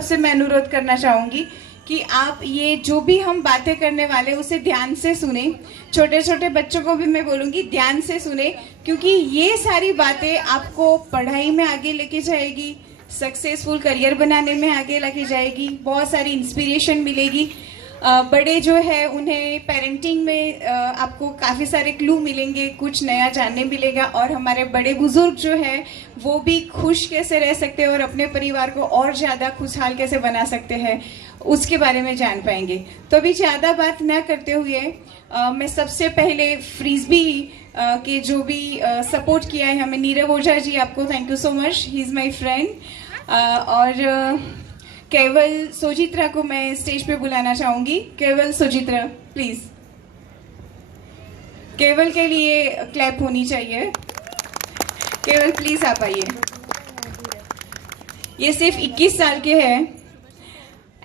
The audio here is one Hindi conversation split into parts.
सबसे मैं अनुरोध करना चाहूँगी कि आप ये जो भी हम बातें करने वाले उसे ध्यान से सुने। छोटे छोटे बच्चों को भी मैं बोलूँगी ध्यान से सुने, क्योंकि ये सारी बातें आपको पढ़ाई में आगे लेके जाएगी, सक्सेसफुल करियर बनाने में आगे लेके जाएगी, बहुत सारी इंस्पिरेशन मिलेगी। बड़े जो है उन्हें पेरेंटिंग में आपको काफ़ी सारे क्लू मिलेंगे, कुछ नया जानने मिलेगा, और हमारे बड़े बुजुर्ग जो है वो भी खुश कैसे रह सकते हैं और अपने परिवार को और ज़्यादा खुशहाल कैसे बना सकते हैं उसके बारे में जान पाएंगे। तो अभी ज़्यादा बात ना करते हुए मैं सबसे पहले फ्रीस्बी के जो भी सपोर्ट किया है हमें, नीरव ओझा जी, आपको thank you so much, he is my friend. और केवल सोजित्रा को मैं स्टेज पे बुलाना चाहूंगी। केवल सोजित्रा प्लीज, केवल के लिए क्लैप होनी चाहिए। केवल प्लीज आप आइए। ये सिर्फ 21 साल के हैं,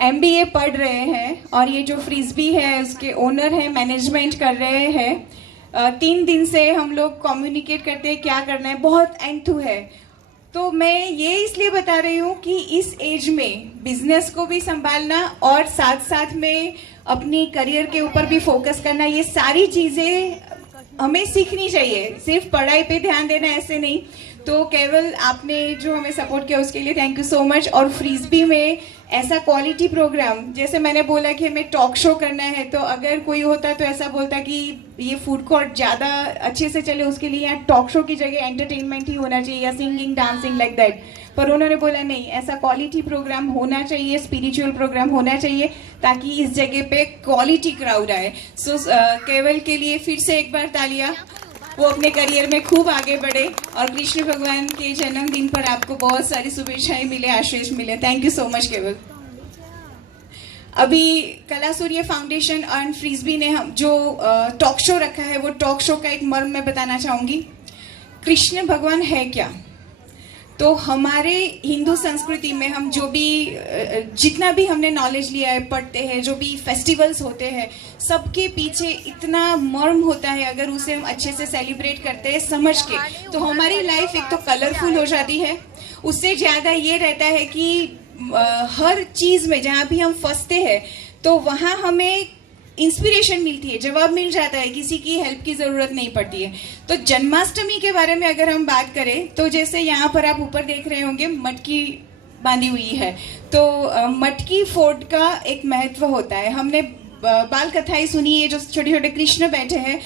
MBA पढ़ रहे हैं, और ये जो फ्रीस्बी है उसके ओनर हैं, मैनेजमेंट कर रहे हैं। 3 दिन से हम लोग कम्युनिकेट करते हैं क्या करना है, बहुत एंथू है। तो मैं ये इसलिए बता रही हूँ कि इस एज में बिजनेस को भी संभालना और साथ साथ में अपनी करियर के ऊपर भी फोकस करना, ये सारी चीज़ें हमें सीखनी चाहिए। सिर्फ पढ़ाई पे ध्यान देना ऐसे नहीं। तो केवल आपने जो हमें सपोर्ट किया उसके लिए थैंक यू सो मच। और फ्रीस्बी में ऐसा क्वालिटी प्रोग्राम, जैसे मैंने बोला कि हमें टॉक शो करना है, तो अगर कोई होता तो ऐसा बोलता कि ये फूड कोर्ट ज़्यादा अच्छे से चले उसके लिए यहाँ टॉक शो की जगह एंटरटेनमेंट ही होना चाहिए, या सिंगिंग डांसिंग लाइक दैट। पर उन्होंने बोला नहीं, ऐसा क्वालिटी प्रोग्राम होना चाहिए, स्पिरिचुअल प्रोग्राम होना चाहिए, ताकि इस जगह पे क्वालिटी क्राउड आए। सो केवल के लिए फिर से एक बार तालियां। वो अपने करियर में खूब आगे बढ़े और कृष्ण भगवान के जन्मदिन पर आपको बहुत सारी शुभेच्छाएं मिले, आशीष मिले। थैंक यू सो मच केवल। अभी कला सूर्य फाउंडेशन और फ्रीस्बी ने हम जो टॉक शो रखा है, वो टॉक शो का एक मर्म मैं बताना चाहूंगी। कृष्ण भगवान है क्या? तो हमारे हिंदू संस्कृति में हम जो भी जितना भी हमने नॉलेज लिया है, पढ़ते हैं, जो भी फेस्टिवल्स होते हैं, सबके पीछे इतना मर्म होता है। अगर उसे हम अच्छे से सेलिब्रेट करते हैं समझ के, तो हमारी लाइफ एक तो कलरफुल हो जाती है। उससे ज़्यादा ये रहता है कि हर चीज़ में जहाँ भी हम फंसते हैं तो वहाँ हमें इंस्पिरेशन मिलती है, जवाब मिल जाता है, किसी की हेल्प की ज़रूरत नहीं पड़ती है। तो जन्माष्टमी के बारे में अगर हम बात करें तो जैसे यहाँ पर आप ऊपर देख रहे होंगे मटकी बांधी हुई है, तो मटकी फोड़ का एक महत्व होता है। हमने बाल कथाएं सुनी है, जो छोटे छोटे कृष्ण बैठे हैं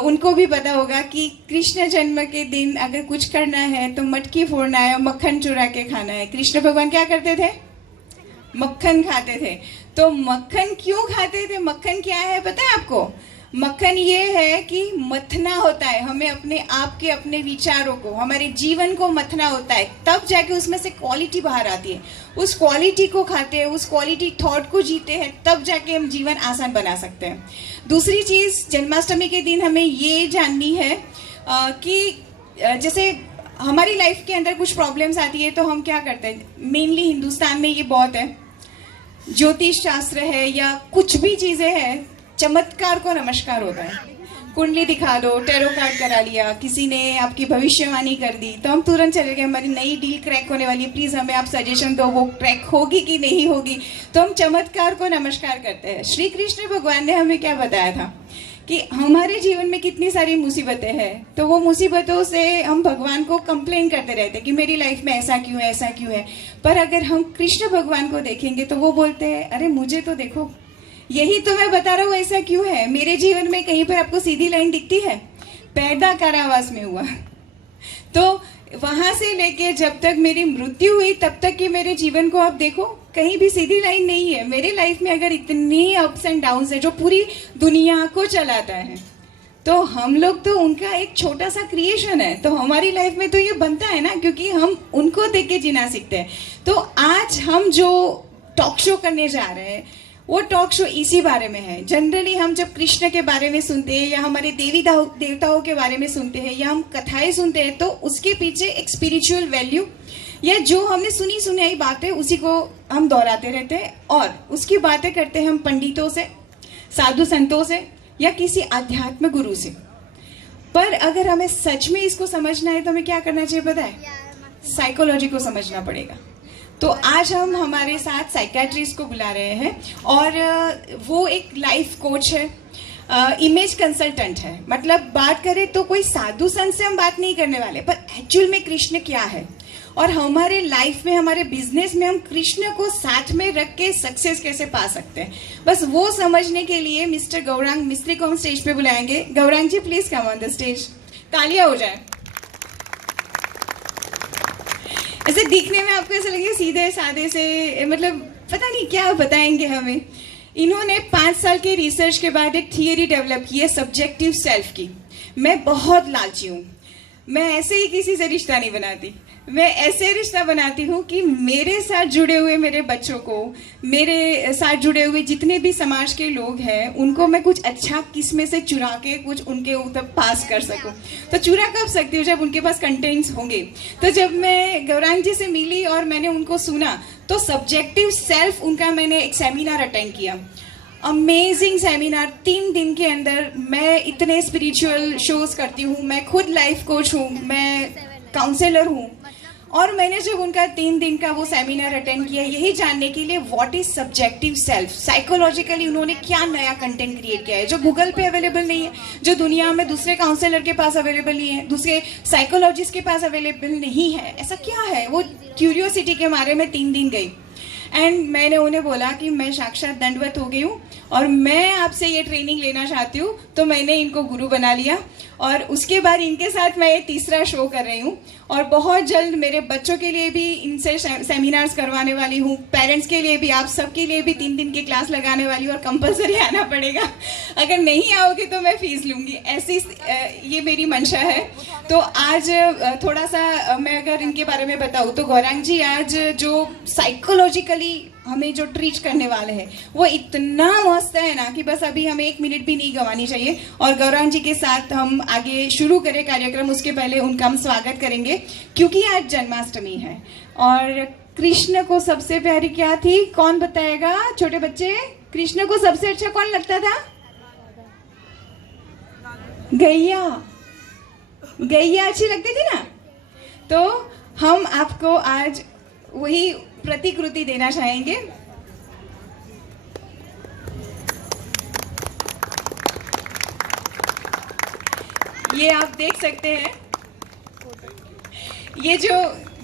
उनको भी पता होगा कि कृष्ण जन्म के दिन अगर कुछ करना है तो मटकी फोड़ना है, मक्खन चुरा के खाना है। कृष्ण भगवान क्या करते थे? मक्खन खाते थे। तो मक्खन क्यों खाते थे? मक्खन क्या है पता है आपको? मक्खन ये है कि मथना होता है, हमें अपने आप के, अपने विचारों को, हमारे जीवन को मथना होता है, तब जाके उसमें से क्वालिटी बाहर आती है। उस क्वालिटी को खाते हैं, उस क्वालिटी थॉट को जीते हैं, तब जाके हम जीवन आसान बना सकते हैं। दूसरी चीज़, जन्माष्टमी के दिन हमें ये जाननी है कि जैसे हमारी लाइफ के अंदर कुछ प्रॉब्लम्स आती है तो हम क्या करते हैं, मेनली हिंदुस्तान में ये बहुत है, ज्योतिष शास्त्र है या कुछ भी चीज़ें हैं, चमत्कार को नमस्कार होता है। कुंडली दिखा दो, टैरो कार्ड करा लिया, किसी ने आपकी भविष्यवाणी कर दी, तो हम तुरंत चले गए हमारी नई डील क्रैक होने वाली है, प्लीज़ हमें आप सजेशन दो, वो क्रैक होगी कि नहीं होगी। तो हम चमत्कार को नमस्कार करते हैं। श्री कृष्ण भगवान ने हमें क्या बताया था कि हमारे जीवन में कितनी सारी मुसीबतें हैं, तो वो मुसीबतों से हम भगवान को कंप्लेन करते रहते हैं कि मेरी लाइफ में ऐसा क्यों है, ऐसा क्यों है। पर अगर हम कृष्ण भगवान को देखेंगे तो वो बोलते हैं, अरे मुझे तो देखो, यही तो मैं बता रहा हूँ ऐसा क्यों है। मेरे जीवन में कहीं पर आपको सीधी लाइन दिखती है? पैदा कारावास में हुआ, तो वहां से लेके जब तक मेरी मृत्यु हुई तब तक कि मेरे जीवन को आप देखो, कहीं भी सीधी लाइन नहीं है। मेरे लाइफ में अगर इतनी अप्स एंड डाउन्स है जो पूरी दुनिया को चलाता है, तो हम लोग तो उनका एक छोटा सा क्रिएशन है। तो हमारी लाइफ में तो ये बनता है ना, क्योंकि हम उनको देख के जीना सीखते हैं। तो आज हम जो टॉक शो करने जा रहे हैं वो टॉक शो इसी बारे में है। जनरली हम जब कृष्ण के बारे में सुनते हैं या हमारे देवी देवताओं के बारे में सुनते हैं या हम कथाएं सुनते हैं, तो उसके पीछे एक स्पिरिचुअल वैल्यू या जो हमने सुनी सुनाई बातें उसी को हम दोहराते रहते हैं, और उसकी बातें करते हैं हम पंडितों से, साधु संतों से या किसी आध्यात्म गुरु से। पर अगर हमें सच में इसको समझना है तो हमें क्या करना चाहिए पता है? साइकोलॉजी को समझना पड़ेगा। तो आज हम हमारे साथ साइकेट्रिस्ट को बुला रहे हैं और वो एक लाइफ कोच है, इमेज कंसल्टेंट है। मतलब बात करें तो कोई साधु संत से हम बात नहीं करने वाले, पर एक्चुअल में कृष्ण क्या है और हमारे लाइफ में, हमारे बिजनेस में हम कृष्ण को साथ में रख के सक्सेस कैसे पा सकते हैं, बस वो समझने के लिए मिस्टर गौरांग मिस्त्री को हम स्टेज पे बुलाएंगे। Gaurang ji please come on the stage. तालियां हो जाए। ऐसे दिखने में आपको ऐसा लगे सीधे साधे से, मतलब पता नहीं क्या बताएंगे हमें। इन्होंने 5 साल के रिसर्च के बाद एक थियरी डेवलप की है सब्जेक्टिव सेल्फ की। मैं बहुत लालची हूँ, मैं ऐसे ही किसी से रिश्ता नहीं बनाती, मैं ऐसे रिश्ता बनाती हूँ कि मेरे साथ जुड़े हुए मेरे बच्चों को, मेरे साथ जुड़े हुए जितने भी समाज के लोग हैं, उनको मैं कुछ अच्छा किस्में से चुरा के कुछ उनके ऊपर पास कर सकूँ। तो चुरा कब सकती हूँ? जब उनके पास कंटेंट्स होंगे। तो जब मैं गौरांग जी से मिली और मैंने उनको सुना, तो सब्जेक्टिव सेल्फ उनका मैंने एक सेमिनार अटेंड किया। Amazing seminar. 3 दिन के अंदर मैं इतने स्पिरिचुअल शोज करती हूँ, मैं खुद लाइफ कोच हूँ, मैं काउंसलर हूँ, और मैंने जब उनका 3 दिन का वो सेमिनार अटेंड किया यही जानने के लिए what is subjective self, psychologically उन्होंने क्या नया कंटेंट क्रिएट किया है जो गूगल पे अवेलेबल नहीं है, जो दुनिया में दूसरे काउंसलर के पास अवेलेबल नहीं है, दूसरे साइकोलॉजिस्ट के पास अवेलेबल नहीं है। ऐसा क्या है? वो क्यूरियोसिटी के मारे में 3 दिन गई एंड मैंने उन्हें बोला कि मैं साक्षात दंडवत हो गई हूँ और मैं आपसे ये ट्रेनिंग लेना चाहती हूँ। तो मैंने इनको गुरु बना लिया और उसके बाद इनके साथ मैं ये तीसरा शो कर रही हूँ और बहुत जल्द मेरे बच्चों के लिए भी इनसे सेमिनार्स करवाने वाली हूँ, पेरेंट्स के लिए भी, आप सबके लिए भी 3 दिन की क्लास लगाने वाली हूँ और कंपलसरी आना पड़ेगा। अगर नहीं आओगे तो मैं फीस लूँगी, ऐसी ये मेरी मंशा है। तो आज थोड़ा सा मैं अगर इनके बारे में बताऊँ तो गौरांग जी आज जो साइकोलॉजिकली हमें जो ट्रीट करने वाले हैं वो इतना मस्त है ना कि बस अभी हमें 1 मिनट भी नहीं गंवानी चाहिए। और गौरांग जी के साथ हम आगे शुरू करें कार्यक्रम, उसके पहले उनका हम स्वागत करेंगे क्योंकि आज जन्माष्टमी है। और कृष्ण को सबसे प्यारी क्या थी, कौन बताएगा? छोटे बच्चे, कृष्ण को सबसे अच्छा कौन लगता था? गैया। गैया अच्छी लगती थी ना। तो हम आपको आज वही प्रतिकृति देना चाहेंगे। ये आप देख सकते हैं, ये जो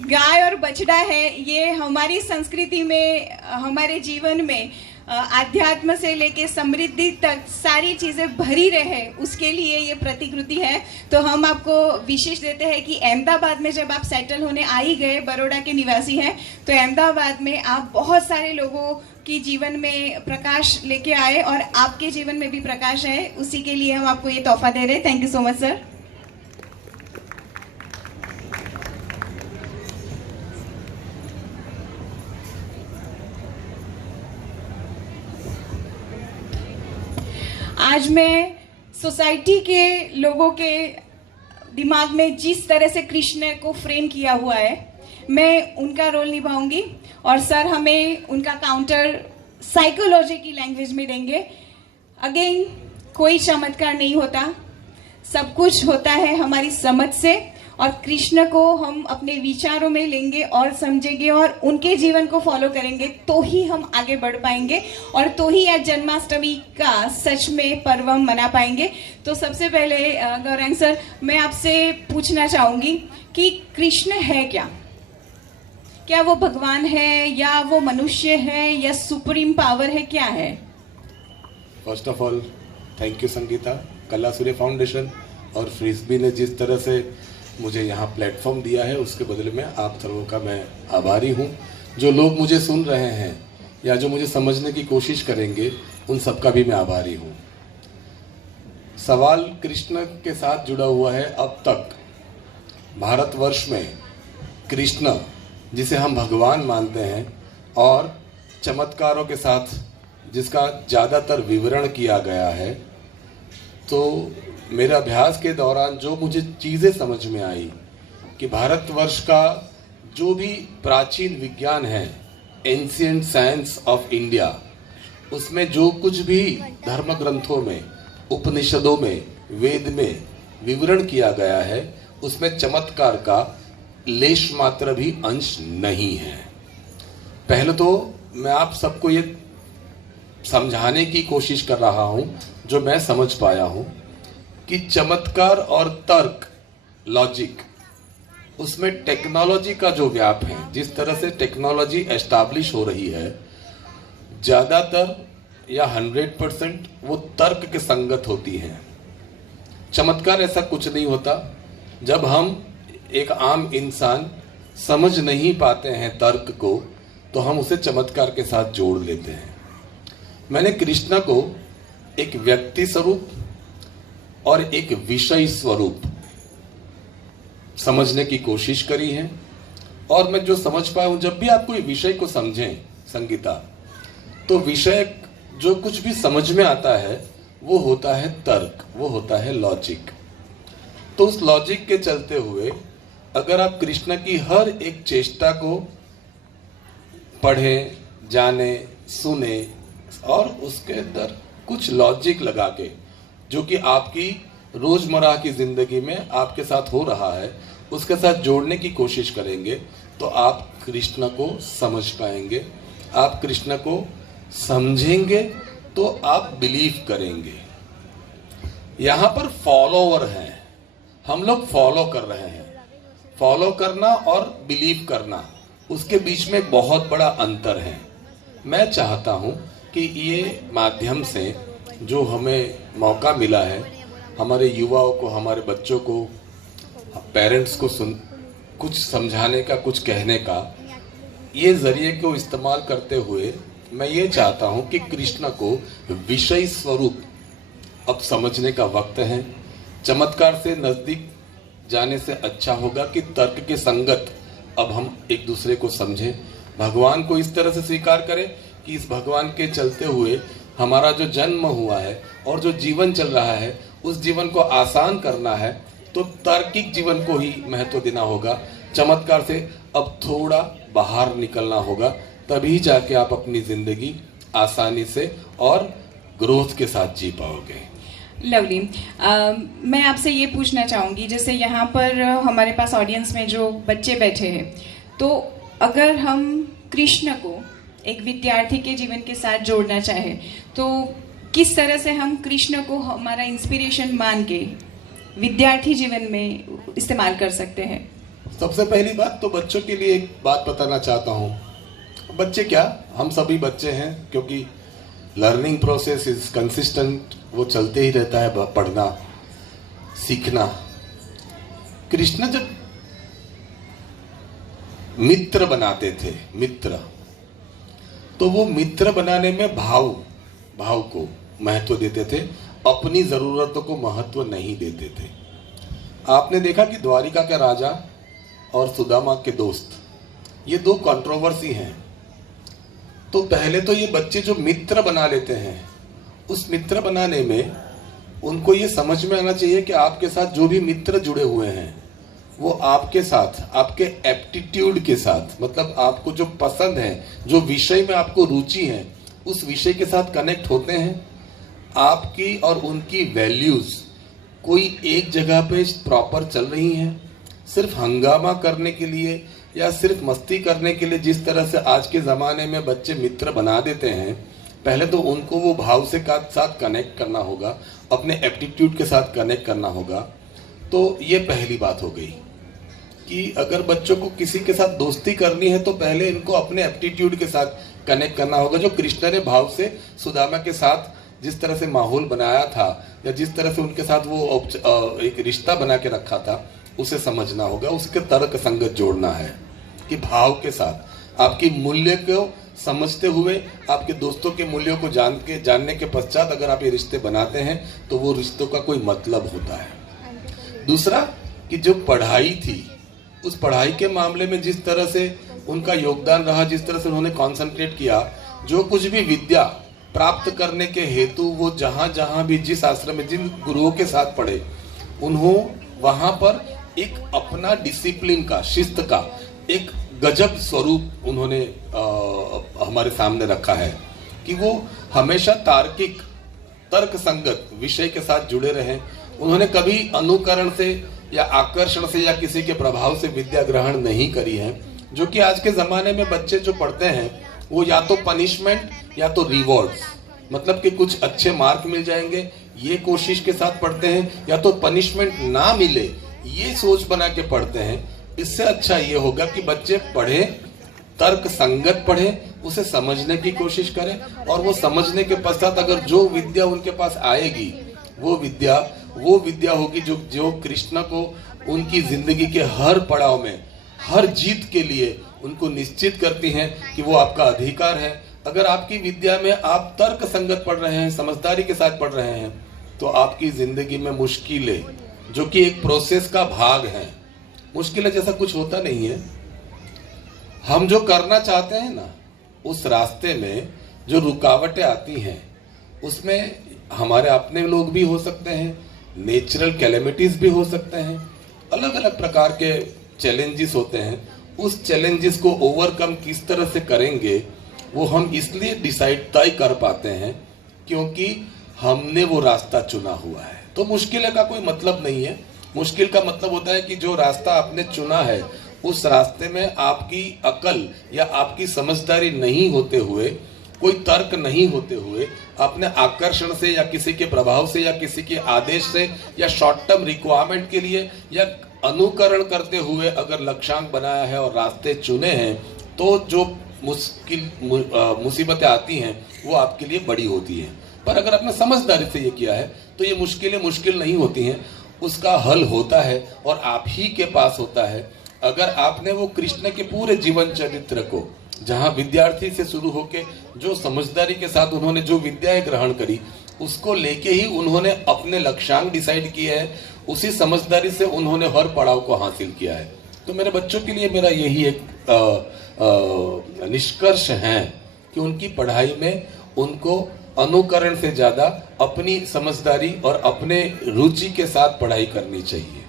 गाय और बछड़ा है ये हमारी संस्कृति में, हमारे जीवन में आध्यात्म से लेके समृद्धि तक सारी चीजें भरी रहे, उसके लिए ये प्रतिकृति है। तो हम आपको विशेष देते हैं कि अहमदाबाद में जब आप सेटल होने आ ही गए, बड़ौदा के निवासी हैं, तो अहमदाबाद में आप बहुत सारे लोगों की जीवन में प्रकाश लेके आए और आपके जीवन में भी प्रकाश है, उसी के लिए हम आपको ये तोहफा दे रहे हैं। Thank you so much sir. आज मैं सोसाइटी के लोगों के दिमाग में जिस तरह से कृष्ण को फ्रेम किया हुआ है, मैं उनका रोल निभाऊंगी और सर हमें उनका काउंटर साइकोलॉजी की लैंग्वेज में देंगे। अगेन कोई चमत्कार नहीं होता, सब कुछ होता है हमारी समझ से, और कृष्ण को हम अपने विचारों में लेंगे और समझेंगे और उनके जीवन को फॉलो करेंगे तो ही हम आगे बढ़ पाएंगे और तो ही आज जन्माष्टमी का सच में पर्व हम मना पाएंगे। तो सबसे पहले गौरांग सर, मैं आपसे पूछना चाहूंगी कि कृष्ण है क्या? क्या वो भगवान है या वो मनुष्य है या सुप्रीम पावर है, क्या है? First of all thank you Sangeeta, कला सूर्य फाउंडेशन और फ्रिस्बी ने जिस तरह से मुझे यहाँ प्लेटफॉर्म दिया है उसके बदले में आप सबों का मैं आभारी हूँ। जो लोग मुझे सुन रहे हैं या जो मुझे समझने की कोशिश करेंगे उन सबका भी मैं आभारी हूँ। सवाल कृष्ण के साथ जुड़ा हुआ है। अब तक भारतवर्ष में कृष्ण जिसे हम भगवान मानते हैं और चमत्कारों के साथ जिसका ज़्यादातर विवरण किया गया है, तो मेरे अभ्यास के दौरान जो मुझे चीज़ें समझ में आई कि भारतवर्ष का जो भी प्राचीन विज्ञान है, एंशिएंट साइंस ऑफ इंडिया, उसमें जो कुछ भी धर्म ग्रंथों में, उपनिषदों में, वेद में विवरण किया गया है, उसमें चमत्कार का लेश मात्र भी अंश नहीं है। पहले तो मैं आप सबको ये समझाने की कोशिश कर रहा हूं जो मैं समझ पाया हूं कि चमत्कार और तर्क, लॉजिक, उसमें टेक्नोलॉजी का जो व्याप है, जिस तरह से टेक्नोलॉजी एस्टैब्लिश हो रही है, ज्यादातर या 100% वो तर्क के संगत होती है। चमत्कार ऐसा कुछ नहीं होता। जब हम एक आम इंसान समझ नहीं पाते हैं तर्क को, तो हम उसे चमत्कार के साथ जोड़ लेते हैं। मैंने कृष्ण को एक व्यक्ति स्वरूप और एक विषय स्वरूप समझने की कोशिश करी है, और मैं जो समझ पाया हूं, जब भी आप कोई विषय को समझें संगीता, तो विषय जो कुछ भी समझ में आता है वो होता है तर्क, वो होता है लॉजिक। तो उस लॉजिक के चलते हुए अगर आप कृष्ण की हर एक चेष्टा को पढ़ें, जाने, सुने और उसके अंदर कुछ लॉजिक लगा के, जो कि आपकी रोजमर्रा की जिंदगी में आपके साथ हो रहा है, उसके साथ जोड़ने की कोशिश करेंगे, तो आप कृष्ण को समझ पाएंगे। आप कृष्ण को समझेंगे तो आप बिलीव करेंगे। यहां पर फॉलोवर हैं, हम लोग फॉलो कर रहे हैं। फॉलो करना और बिलीव करना, उसके बीच में बहुत बड़ा अंतर है। मैं चाहता हूं कि ये माध्यम से जो हमें मौका मिला है, हमारे युवाओं को, हमारे बच्चों को, पेरेंट्स को कुछ समझाने का, कुछ कहने का, ये जरिए को इस्तेमाल करते हुए मैं ये चाहता हूं कि कृष्ण को विषय स्वरूप अब समझने का वक्त है। चमत्कार से नजदीक जाने से अच्छा होगा कि तर्क के संगत अब हम एक दूसरे को समझें, भगवान को इस तरह से स्वीकार करें कि इस भगवान के चलते हुए हमारा जो जन्म हुआ है और जो जीवन चल रहा है, उस जीवन को आसान करना है, तो तार्किक जीवन को ही महत्व देना होगा। चमत्कार से अब थोड़ा बाहर निकलना होगा, तभी जाके आप अपनी जिंदगी आसानी से और ग्रोथ के साथ जी पाओगे। लवली। मैं आपसे ये पूछना चाहूँगी, जैसे यहाँ पर हमारे पास ऑडियंस में जो बच्चे बैठे हैं, तो अगर हम कृष्ण को एक विद्यार्थी के जीवन के साथ जोड़ना चाहे, तो किस तरह से हम कृष्ण को हमारा इंस्पिरेशन मान के विद्यार्थी जीवन में इस्तेमाल कर सकते हैं? सबसे पहली बात तो बच्चों के लिए एक बात बताना चाहता हूँ। बच्चे क्या, हम सभी बच्चे हैं, क्योंकि लर्निंग प्रोसेस इज कंसिस्टेंट, वो चलते ही रहता है, पढ़ना, सीखना। कृष्ण जब मित्र बनाते थे, मित्र, तो वो मित्र बनाने में भाव को महत्व देते थे, अपनी जरूरतों को महत्व नहीं देते थे। आपने देखा कि द्वारिका के राजा और सुदामा के दोस्त, ये दो कंट्रोवर्सी हैं। तो पहले तो ये बच्चे जो मित्र बना लेते हैं, उस मित्र बनाने में उनको ये समझ में आना चाहिए कि आपके साथ जो भी मित्र जुड़े हुए हैं, वो आपके साथ, आपके एप्टीट्यूड के साथ, मतलब आपको जो पसंद है, जो विषय में आपको रुचि है, उस विषय के साथ कनेक्ट होते हैं। आपकी और उनकी वैल्यूज कोई एक जगह पे प्रॉपर चल रही हैं, सिर्फ हंगामा करने के लिए या सिर्फ मस्ती करने के लिए जिस तरह से आज के ज़माने में बच्चे मित्र बना देते हैं, पहले तो उनको वो भाव से साथ कनेक्ट करना होगा, अपने एप्टीट्यूड के साथ कनेक्ट करना होगा। तो ये पहली बात हो गई कि अगर बच्चों को किसी के साथ दोस्ती करनी है, तो पहले इनको अपने एप्टीट्यूड के साथ कनेक्ट करना होगा। जो कृष्ण ने भाव से सुदामा के साथ जिस तरह से माहौल बनाया था, या जिस तरह से उनके साथ वो एक रिश्ता बना के रखा था, उसे समझना होगा, उसके तर्क संगत जोड़ना है कि भाव के साथ आपकी मूल्य को समझते हुए, आपके दोस्तों के मूल्यों को जानने के पश्चात अगर आप ये रिश्ते बनाते हैं, तो वो रिश्तों का कोई मतलब होता है। दूसरा कि जो पढ़ाई थी, उस पढ़ाई के मामले में जिस तरह से उनका योगदान रहा, जिस तरह से उन्होंने कॉन्सेंट्रेट किया, जो कुछ भी विद्या प्राप्त करने के हेतु वो जहां भी, जिस आश्रम में, जिन गुरुओं के साथ पढ़े, उन्होंने वहां पर एक अपना डिसिप्लिन का, शिस्त का एक गजब स्वरूप उन्होंने हमारे सामने रखा है कि वो हमेशा तार्किक, तर्क संगत विषय के साथ जुड़े रहे। उन्होंने कभी अनुकरण से या आकर्षण से या किसी के प्रभाव से विद्या ग्रहण नहीं करी है। जो कि आज के ज़माने में बच्चे जो पढ़ते हैं वो या तो पनिशमेंट या तो रिवॉर्ड्स, मतलब कि कुछ अच्छे मार्क मिल जाएंगे ये कोशिश के साथ पढ़ते हैं, या तो पनिशमेंट ना मिले ये सोच बना के पढ़ते हैं। इससे अच्छा ये होगा कि बच्चे पढ़े, तर्क संगत पढ़े, उसे समझने की कोशिश करें, और वो समझने के पश्चात अगर जो विद्या उनके पास आएगी वो विद्या होगी जो कृष्ण को उनकी जिंदगी के हर पड़ाव में, हर जीत के लिए उनको निश्चित करती हैं कि वो आपका अधिकार है। अगर आपकी विद्या में आप तर्क संगत पढ़ रहे हैं, समझदारी के साथ पढ़ रहे हैं, तो आपकी जिंदगी में मुश्किलें, जो कि एक प्रोसेस का भाग है, मुश्किलें जैसा कुछ होता नहीं है। हम जो करना चाहते हैं ना, उस रास्ते में जो रुकावटें आती हैं उसमें हमारे अपने लोग भी हो सकते हैं, नेचुरल कैलेमिटीज भी हो सकते हैं, अलग अलग प्रकार के चैलेंजेस होते हैं। उस चैलेंजेस को ओवरकम किस तरह से करेंगे वो हम इसलिए डिसाइड तय कर पाते हैं क्योंकि हमने वो रास्ता चुना हुआ है। तो मुश्किल का कोई मतलब नहीं है। मुश्किल का मतलब होता है कि जो रास्ता आपने चुना है उस रास्ते में आपकी अकल या आपकी समझदारी नहीं होते हुए, कोई तर्क नहीं होते हुए, अपने आकर्षण से या किसी के प्रभाव से या किसी के आदेश से या शॉर्ट टर्म रिक्वायरमेंट के लिए या अनुकरण करते हुए अगर लक्ष्यांक बनाया है और रास्ते चुने हैं, तो जो मुसीबतें आती हैं वो आपके लिए बड़ी होती हैं। पर अगर आपने समझदारी से ये किया है तो ये मुश्किलें मुश्किल नहीं होती हैं, उसका हल होता है और आप ही के पास होता है। अगर आपने वो कृष्ण के पूरे जीवन चरित्र को, जहाँ विद्यार्थी से शुरू होके जो समझदारी के साथ उन्होंने जो विद्याएं ग्रहण करी, उसको लेके ही उन्होंने अपने लक्ष्यांक डिसाइड किए हैं, उसी समझदारी से उन्होंने हर पड़ाव को हासिल किया है। तो मेरे बच्चों के लिए मेरा यही एक निष्कर्ष है कि उनकी पढ़ाई में उनको अनुकरण से ज्यादा अपनी समझदारी और अपने रुचि के साथ पढ़ाई करनी चाहिए।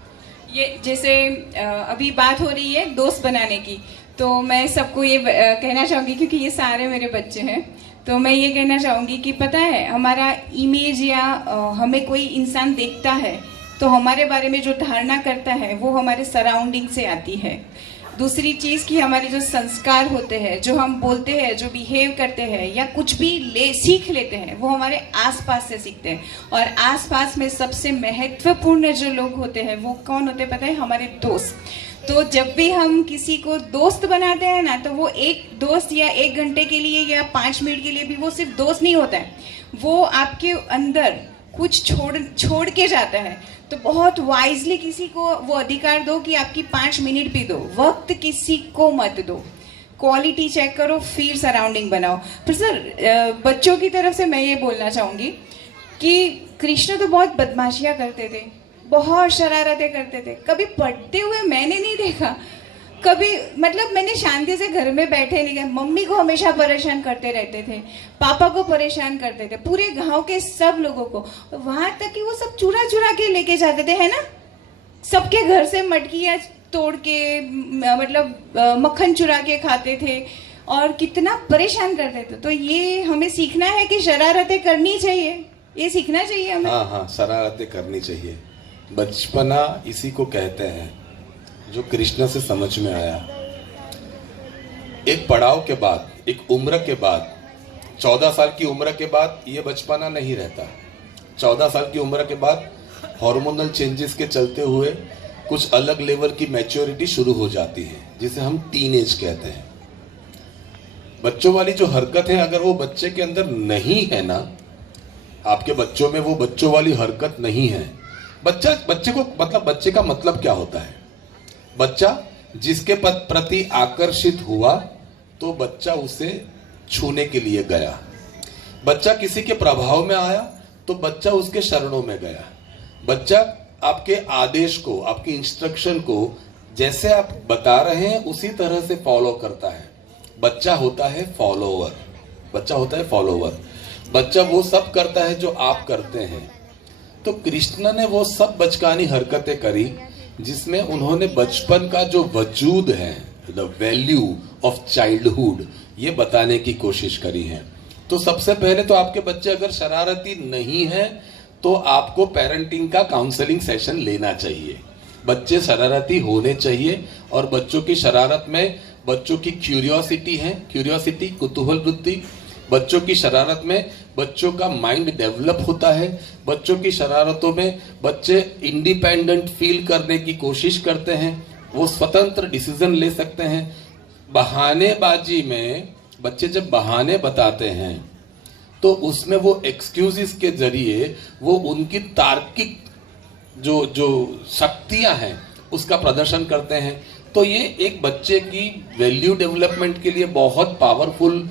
ये जैसे अभी बात हो रही है दोस्त बनाने की, तो मैं सबको ये कहना चाहूँगी, क्योंकि ये सारे मेरे बच्चे हैं, तो मैं ये कहना चाहूँगी कि पता है हमारा इमेज या हमें कोई इंसान देखता है तो हमारे बारे में जो धारणा करता है वो हमारे सराउंडिंग से आती है। दूसरी चीज़ कि हमारे जो संस्कार होते हैं, जो हम बोलते हैं, जो बिहेव करते हैं या कुछ भी सीख लेते हैं, वो हमारे आसपास से सीखते हैं। और आसपास में सबसे महत्वपूर्ण जो लोग होते हैं वो कौन होते हैं पता है? हमारे दोस्त। तो जब भी हम किसी को दोस्त बनाते हैं ना, तो वो एक दोस्त या 1 घंटे के लिए या 5 मिनट के लिए भी वो सिर्फ दोस्त नहीं होता है, वो आपके अंदर कुछ छोड़ के जाता है। तो बहुत वाइजली किसी को वो अधिकार दो कि आपकी 5 मिनट भी दो, वक्त किसी को मत दो, क्वालिटी चेक करो, फिर सराउंडिंग बनाओ। पर सर बच्चों की तरफ से मैं ये बोलना चाहूँगी कि कृष्ण तो बहुत बदमाशियाँ करते थे, बहुत शरारतें करते थे, कभी पढ़ते हुए मैंने नहीं देखा, कभी मतलब मैंने शांति से घर में बैठे नहीं गए। मम्मी को हमेशा परेशान करते रहते थे, पापा को परेशान करते थे, पूरे गांव के सब लोगों को, वहां तक कि वो सब चुरा चुरा के लेके जाते थे, है ना? सबके घर से मटकियाँ तोड़ के, मतलब मक्खन चुरा के खाते थे और कितना परेशान करते थे। तो ये हमें सीखना है कि शरारतें करनी चाहिए, ये सीखना चाहिए हमें। हाँ, शरारतें करनी चाहिए। बचपना इसी को कहते हैं जो कृष्ण से समझ में आया। एक पड़ाव के बाद, एक उम्र के बाद, 14 साल की उम्र के बाद ये बचपना नहीं रहता। 14 साल की उम्र के बाद हार्मोनल चेंजेस के चलते हुए कुछ अलग लेवल की मैच्योरिटी शुरू हो जाती है, जिसे हम टीनेज कहते हैं। बच्चों वाली जो हरकत है, अगर वो बच्चे के अंदर नहीं है ना, आपके बच्चों में वो बच्चों वाली हरकत नहीं है, बच्चे का मतलब क्या होता है? बच्चा जिसके प्रति आकर्षित हुआ तो बच्चा उसे छूने के लिए गया, बच्चा किसी के प्रभाव में आया तो बच्चा उसके शरणों में गया, बच्चा आपके आदेश को, आपके इंस्ट्रक्शन को जैसे आप बता रहे हैं उसी तरह से फॉलो करता है। बच्चा होता है फॉलोवर, बच्चा वो सब करता है जो आप करते हैं। तो कृष्ण ने वो सब बचकानी हरकतें करी जिसमें उन्होंने बचपन का जो वजूद है, द वैल्यू ऑफ चाइल्डहुड, ये बताने की कोशिश करी है। तो सबसे पहले तो आपके बच्चे अगर शरारती नहीं हैं तो आपको पेरेंटिंग का काउंसलिंग सेशन लेना चाहिए। बच्चे शरारती होने चाहिए और बच्चों की शरारत में बच्चों की क्यूरियोसिटी है, क्यूरियोसिटी कुतूहल वृत्ति, बच्चों की शरारत में बच्चों का माइंड डेवलप होता है, बच्चों की शरारतों में बच्चे इंडिपेंडेंट फील करने की कोशिश करते हैं, वो स्वतंत्र डिसीजन ले सकते हैं। बहानेबाजी में बच्चे जब बहाने बताते हैं तो उसमें वो एक्सक्यूजेस के जरिए वो उनकी तार्किक जो जो शक्तियां हैं उसका प्रदर्शन करते हैं। तो ये एक बच्चे की वैल्यू डेवलपमेंट के लिए बहुत पावरफुल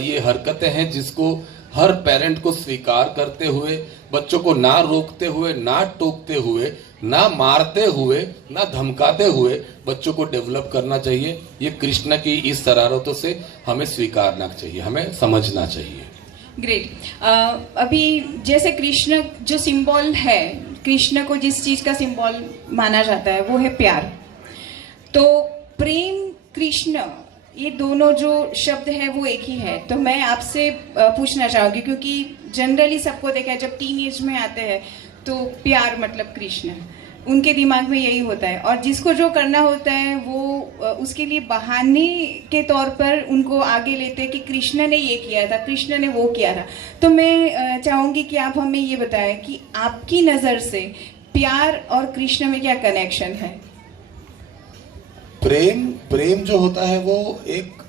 ये हरकतें हैं जिसको हर पेरेंट को स्वीकार करते हुए, बच्चों को ना रोकते हुए, ना टोकते हुए, ना मारते हुए, ना धमकाते हुए बच्चों को डेवलप करना चाहिए। ये कृष्ण की इस शरारतों से हमें स्वीकारना चाहिए, हमें समझना चाहिए। ग्रेट। अभी जैसे कृष्ण जो सिंबल है, कृष्ण को जिस चीज का सिंबल माना जाता है वो है प्यार। तो प्रेम कृष्ण ये दोनों जो शब्द है वो एक ही है। तो मैं आपसे पूछना चाहूंगी, क्योंकि जनरली सबको देखा है जब टीन एज में आते हैं तो प्यार मतलब कृष्ण, उनके दिमाग में यही होता है, और जिसको जो करना होता है वो उसके लिए बहाने के तौर पर उनको आगे लेते हैं कि कृष्ण ने ये किया था, कृष्ण ने वो किया था। तो मैं चाहूंगी कि आप हमें ये बताएं कि आपकी नजर से प्यार और कृष्ण में क्या कनेक्शन है। प्रेम जो होता है वो एक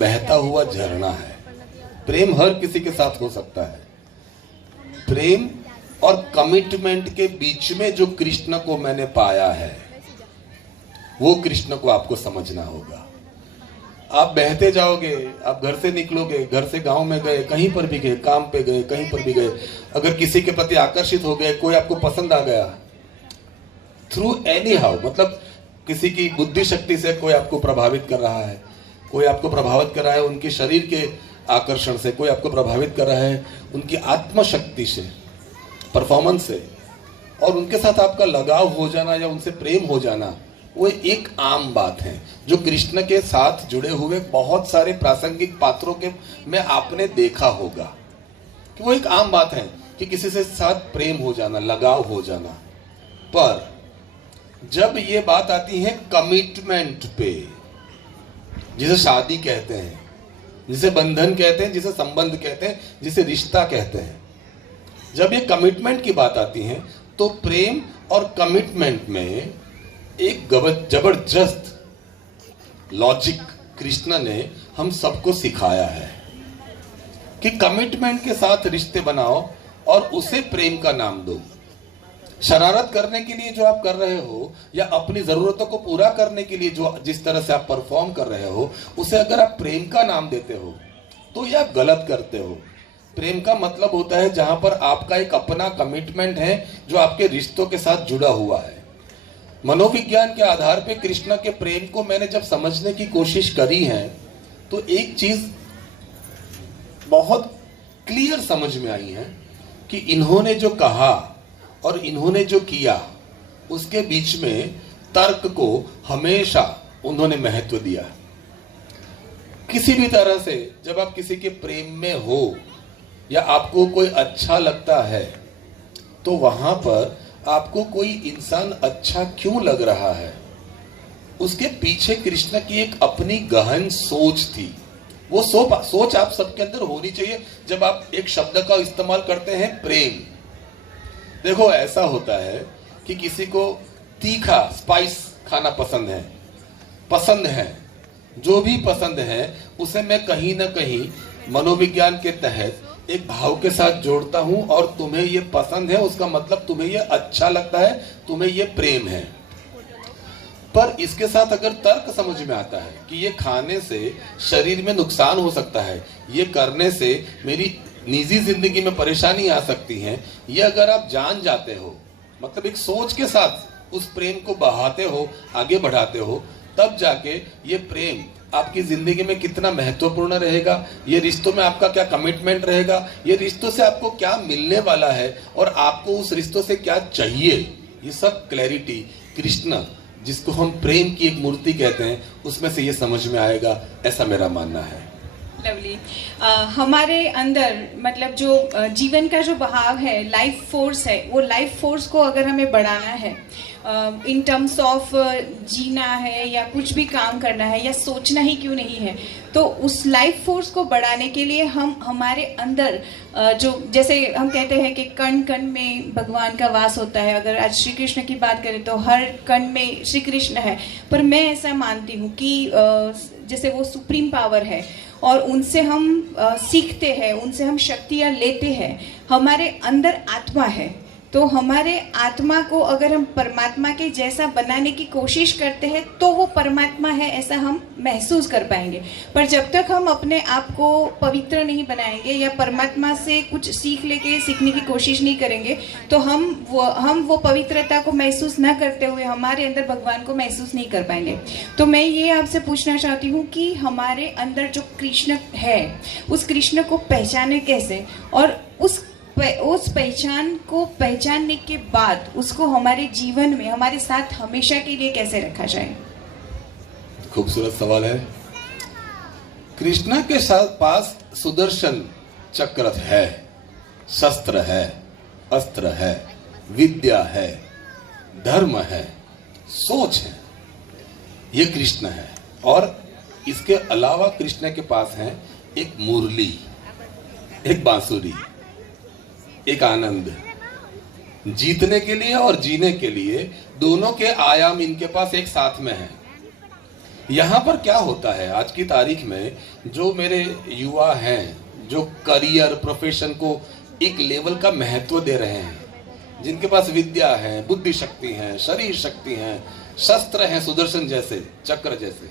बहता हुआ झरना है। प्रेम हर किसी के साथ हो सकता है। प्रेम और कमिटमेंट के बीच में जो कृष्ण को मैंने पाया है वो कृष्ण को आपको समझना होगा। आप बहते जाओगे, आप घर से निकलोगे, घर से गांव में गए, कहीं पर भी गए, काम पे गए, कहीं पर भी गए, अगर किसी के प्रति आकर्षित हो गए, कोई आपको पसंद आ गया थ्रू एनी हाउ, मतलब किसी की बुद्धि शक्ति से कोई आपको प्रभावित कर रहा है, कोई आपको प्रभावित कर रहा है उनके शरीर के आकर्षण से, कोई आपको प्रभावित कर रहा है उनकी आत्मशक्ति से, परफॉर्मेंस से, और उनके साथ आपका लगाव हो जाना या उनसे प्रेम हो जाना, वो एक आम बात है जो कृष्ण के साथ जुड़े हुए बहुत सारे प्रासंगिक पात्रों के में आपने देखा होगा कि वो एक आम बात है कि किसी से साथ प्रेम हो जाना, लगाव हो जाना। पर जब ये बात आती है कमिटमेंट पे, जिसे शादी कहते हैं, जिसे बंधन कहते हैं, जिसे संबंध कहते हैं, जिसे रिश्ता कहते हैं, जब ये कमिटमेंट की बात आती है तो प्रेम और कमिटमेंट में एक जबरदस्त लॉजिक कृष्ण ने हम सबको सिखाया है कि कमिटमेंट के साथ रिश्ते बनाओ और उसे प्रेम का नाम दो। शरारत करने के लिए जो आप कर रहे हो या अपनी जरूरतों को पूरा करने के लिए जो जिस तरह से आप परफॉर्म कर रहे हो, उसे अगर आप प्रेम का नाम देते हो तो ये आप गलत करते हो। प्रेम का मतलब होता है जहां पर आपका एक अपना कमिटमेंट है जो आपके रिश्तों के साथ जुड़ा हुआ है। मनोविज्ञान के आधार पे कृष्ण के प्रेम को मैंने जब समझने की कोशिश करी है तो एक चीज बहुत क्लियर समझ में आई है कि इन्होंने जो कहा और इन्होंने जो किया उसके बीच में तर्क को हमेशा उन्होंने महत्व दिया। किसी भी तरह से जब आप किसी के प्रेम में हो या आपको कोई अच्छा लगता है तो वहां पर आपको कोई इंसान अच्छा क्यों लग रहा है, उसके पीछे कृष्ण की एक अपनी गहन सोच थी। वो सोच आप सबके अंदर होनी चाहिए जब आप एक शब्द का इस्तेमाल करते हैं प्रेम। देखो ऐसा होता है कि किसी को तीखा स्पाइस खाना पसंद है, जो भी पसंद है उसे मैं कहीं ना कहीं मनोविज्ञान के तहत एक भाव के साथ जोड़ता हूं, और तुम्हें ये पसंद है उसका मतलब तुम्हें ये अच्छा लगता है, तुम्हें ये प्रेम है। पर इसके साथ अगर तर्क समझ में आता है कि ये खाने से शरीर में नुकसान हो सकता है, ये करने से मेरी निजी जिंदगी में परेशानी आ सकती है, ये अगर आप जान जाते हो, मतलब एक सोच के साथ उस प्रेम को बहाते हो, आगे बढ़ाते हो, तब जाके ये प्रेम आपकी जिंदगी में कितना महत्वपूर्ण रहेगा, ये रिश्तों में आपका क्या कमिटमेंट रहेगा, ये रिश्तों से आपको क्या मिलने वाला है और आपको उस रिश्तों से क्या चाहिए, ये सब क्लैरिटी कृष्ण जिसको हम प्रेम की एक मूर्ति कहते हैं उसमें से ये समझ में आएगा, ऐसा मेरा मानना है। लवली। हमारे अंदर मतलब जो जीवन का जो बहाव है, लाइफ फोर्स है, वो लाइफ फोर्स को अगर हमें बढ़ाना है, इन टर्म्स ऑफ जीना है या कुछ भी काम करना है या सोचना ही क्यों नहीं है, तो उस लाइफ फोर्स को बढ़ाने के लिए हम हमारे अंदर जो जैसे हम कहते हैं कि कण कण में भगवान का वास होता है। अगर आज श्री कृष्ण की बात करें तो हर कण में श्री कृष्ण है, पर मैं ऐसा मानती हूँ कि जैसे वो सुप्रीम पावर है और उनसे हम सीखते हैं, उनसे हम शक्तियाँ लेते हैं। हमारे अंदर आत्मा है, तो हमारे आत्मा को अगर हम परमात्मा के जैसा बनाने की कोशिश करते हैं तो वो परमात्मा है ऐसा हम महसूस कर पाएंगे। पर जब तक हम अपने आप को पवित्र नहीं बनाएंगे या परमात्मा से कुछ सीख लेके सीखने की कोशिश नहीं करेंगे तो हम वो पवित्रता को महसूस ना करते हुए हमारे अंदर भगवान को महसूस नहीं कर पाएंगे। तो मैं ये आपसे पूछना चाहती हूँ कि हमारे अंदर जो कृष्ण है उस कृष्ण को पहचाने कैसे, और उस पहचान को पहचानने के बाद उसको हमारे जीवन में हमारे साथ हमेशा के लिए कैसे रखा जाए। खूबसूरत सवाल है। कृष्णा के साथ पास सुदर्शन चक्र है, शस्त्र है, अस्त्र है, विद्या है, धर्म है, सोच है, ये कृष्ण है। और इसके अलावा कृष्ण के पास है एक मुरली, एक बांसुरी, एक आनंद। जीतने के लिए और जीने के लिए दोनों के आयाम इनके पास एक साथ में है। यहां पर क्या होता है आज की तारीख में, जो मेरे युवा हैं जो करियर प्रोफेशन को एक लेवल का महत्व दे रहे हैं, जिनके पास विद्या है, बुद्धि शक्ति है, शरीर शक्ति है, शस्त्र हैं सुदर्शन जैसे, चक्र जैसे,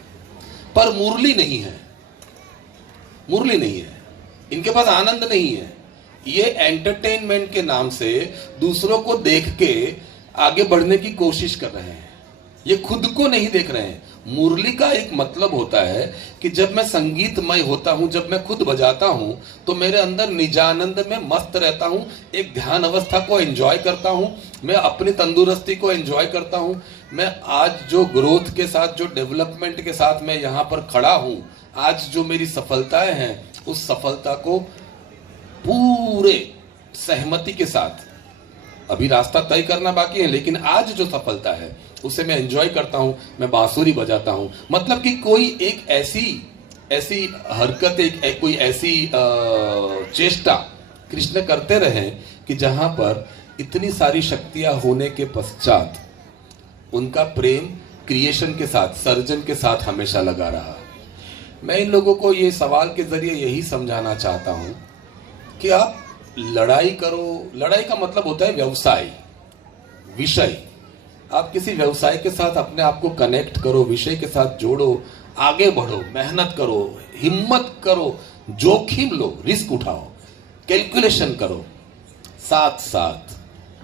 पर मुरली नहीं है, मुरली नहीं है, इनके पास आनंद नहीं है। ये एंटरटेनमेंट के नाम से दूसरों को देख के आगे बढ़ने की कोशिश कर रहे हैं, ये खुद को नहीं देख रहे हैं। मुरली का एक मतलब होता है कि जब मैं संगीतमय होता हूं, जब मैं खुद बजाता हूं तो मेरे अंदर निजानंद में मस्त रहता हूं, एक ध्यान अवस्था को एंजॉय करता हूं, मैं अपनी तंदुरुस्ती को एंजॉय करता हूं। मैं आज जो ग्रोथ के साथ, जो डेवलपमेंट के साथ मैं यहां पर खड़ा हूं, आज जो मेरी सफलताएं हैं, उस सफलता को पूरे सहमति के साथ, अभी रास्ता तय करना बाकी है, लेकिन आज जो सफलता है उसे मैं एंजॉय करता हूं, मैं बांसुरी बजाता हूं। मतलब कि कोई एक ऐसी हरकत, कोई ऐसी चेष्टा कृष्ण करते रहे कि जहां पर इतनी सारी शक्तियां होने के पश्चात उनका प्रेम क्रिएशन के साथ, सर्जन के साथ हमेशा लगा रहा। मैं इन लोगों को ये सवाल के जरिए यही समझाना चाहता हूं कि आप लड़ाई करो। लड़ाई का मतलब होता है व्यवसाय, विषय। आप किसी व्यवसाय के साथ अपने आप को कनेक्ट करो, विषय के साथ जोड़ो, आगे बढ़ो, मेहनत करो, हिम्मत करो, जोखिम लो, रिस्क उठाओ, कैलकुलेशन करो, साथ साथ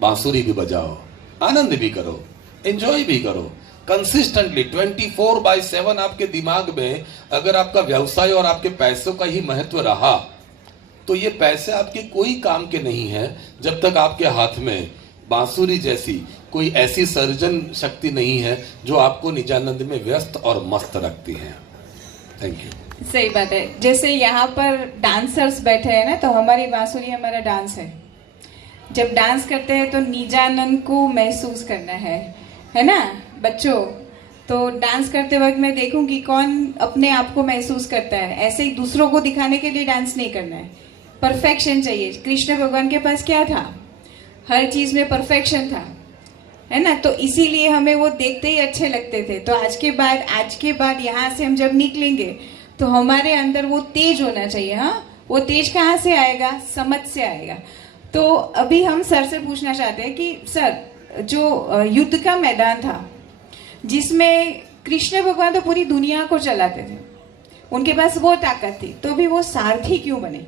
बांसुरी भी बजाओ, आनंद भी करो, एंजॉय भी करो, कंसिस्टेंटली 24/7। आपके दिमाग में अगर आपका व्यवसाय और आपके पैसों का ही महत्व रहा तो ये पैसे आपके कोई काम के नहीं है जब तक आपके हाथ में बांसुरी जैसी कोई ऐसी सर्जन शक्ति नहीं है जो आपको निजानंद में व्यस्त और मस्त रखती है। Thank you. सही बात है। जैसे यहाँ पर डांसर्स बैठे हैं ना, तो हमारी बांसुरी हमारा डांस है। जब डांस करते हैं तो निजानंद को महसूस करना है ना बच्चों। तो डांस करते वक्त मैं देखूंगी कौन अपने आप को महसूस करता है। ऐसे ही दूसरों को दिखाने के लिए डांस नहीं करना है, परफेक्शन चाहिए। कृष्ण भगवान के पास क्या था? हर चीज में परफेक्शन था, है ना। तो इसीलिए हमें वो देखते ही अच्छे लगते थे। तो आज के बाद यहाँ से हम जब निकलेंगे तो हमारे अंदर वो तेज होना चाहिए। हाँ, वो तेज कहाँ से आएगा? समझ से आएगा। तो अभी हम सर से पूछना चाहते हैं कि सर, जो युद्ध का मैदान था जिसमें कृष्ण भगवान तो पूरी दुनिया को चलाते थे, उनके पास वो ताकत थी, तो भी वो सारथी क्यों बने?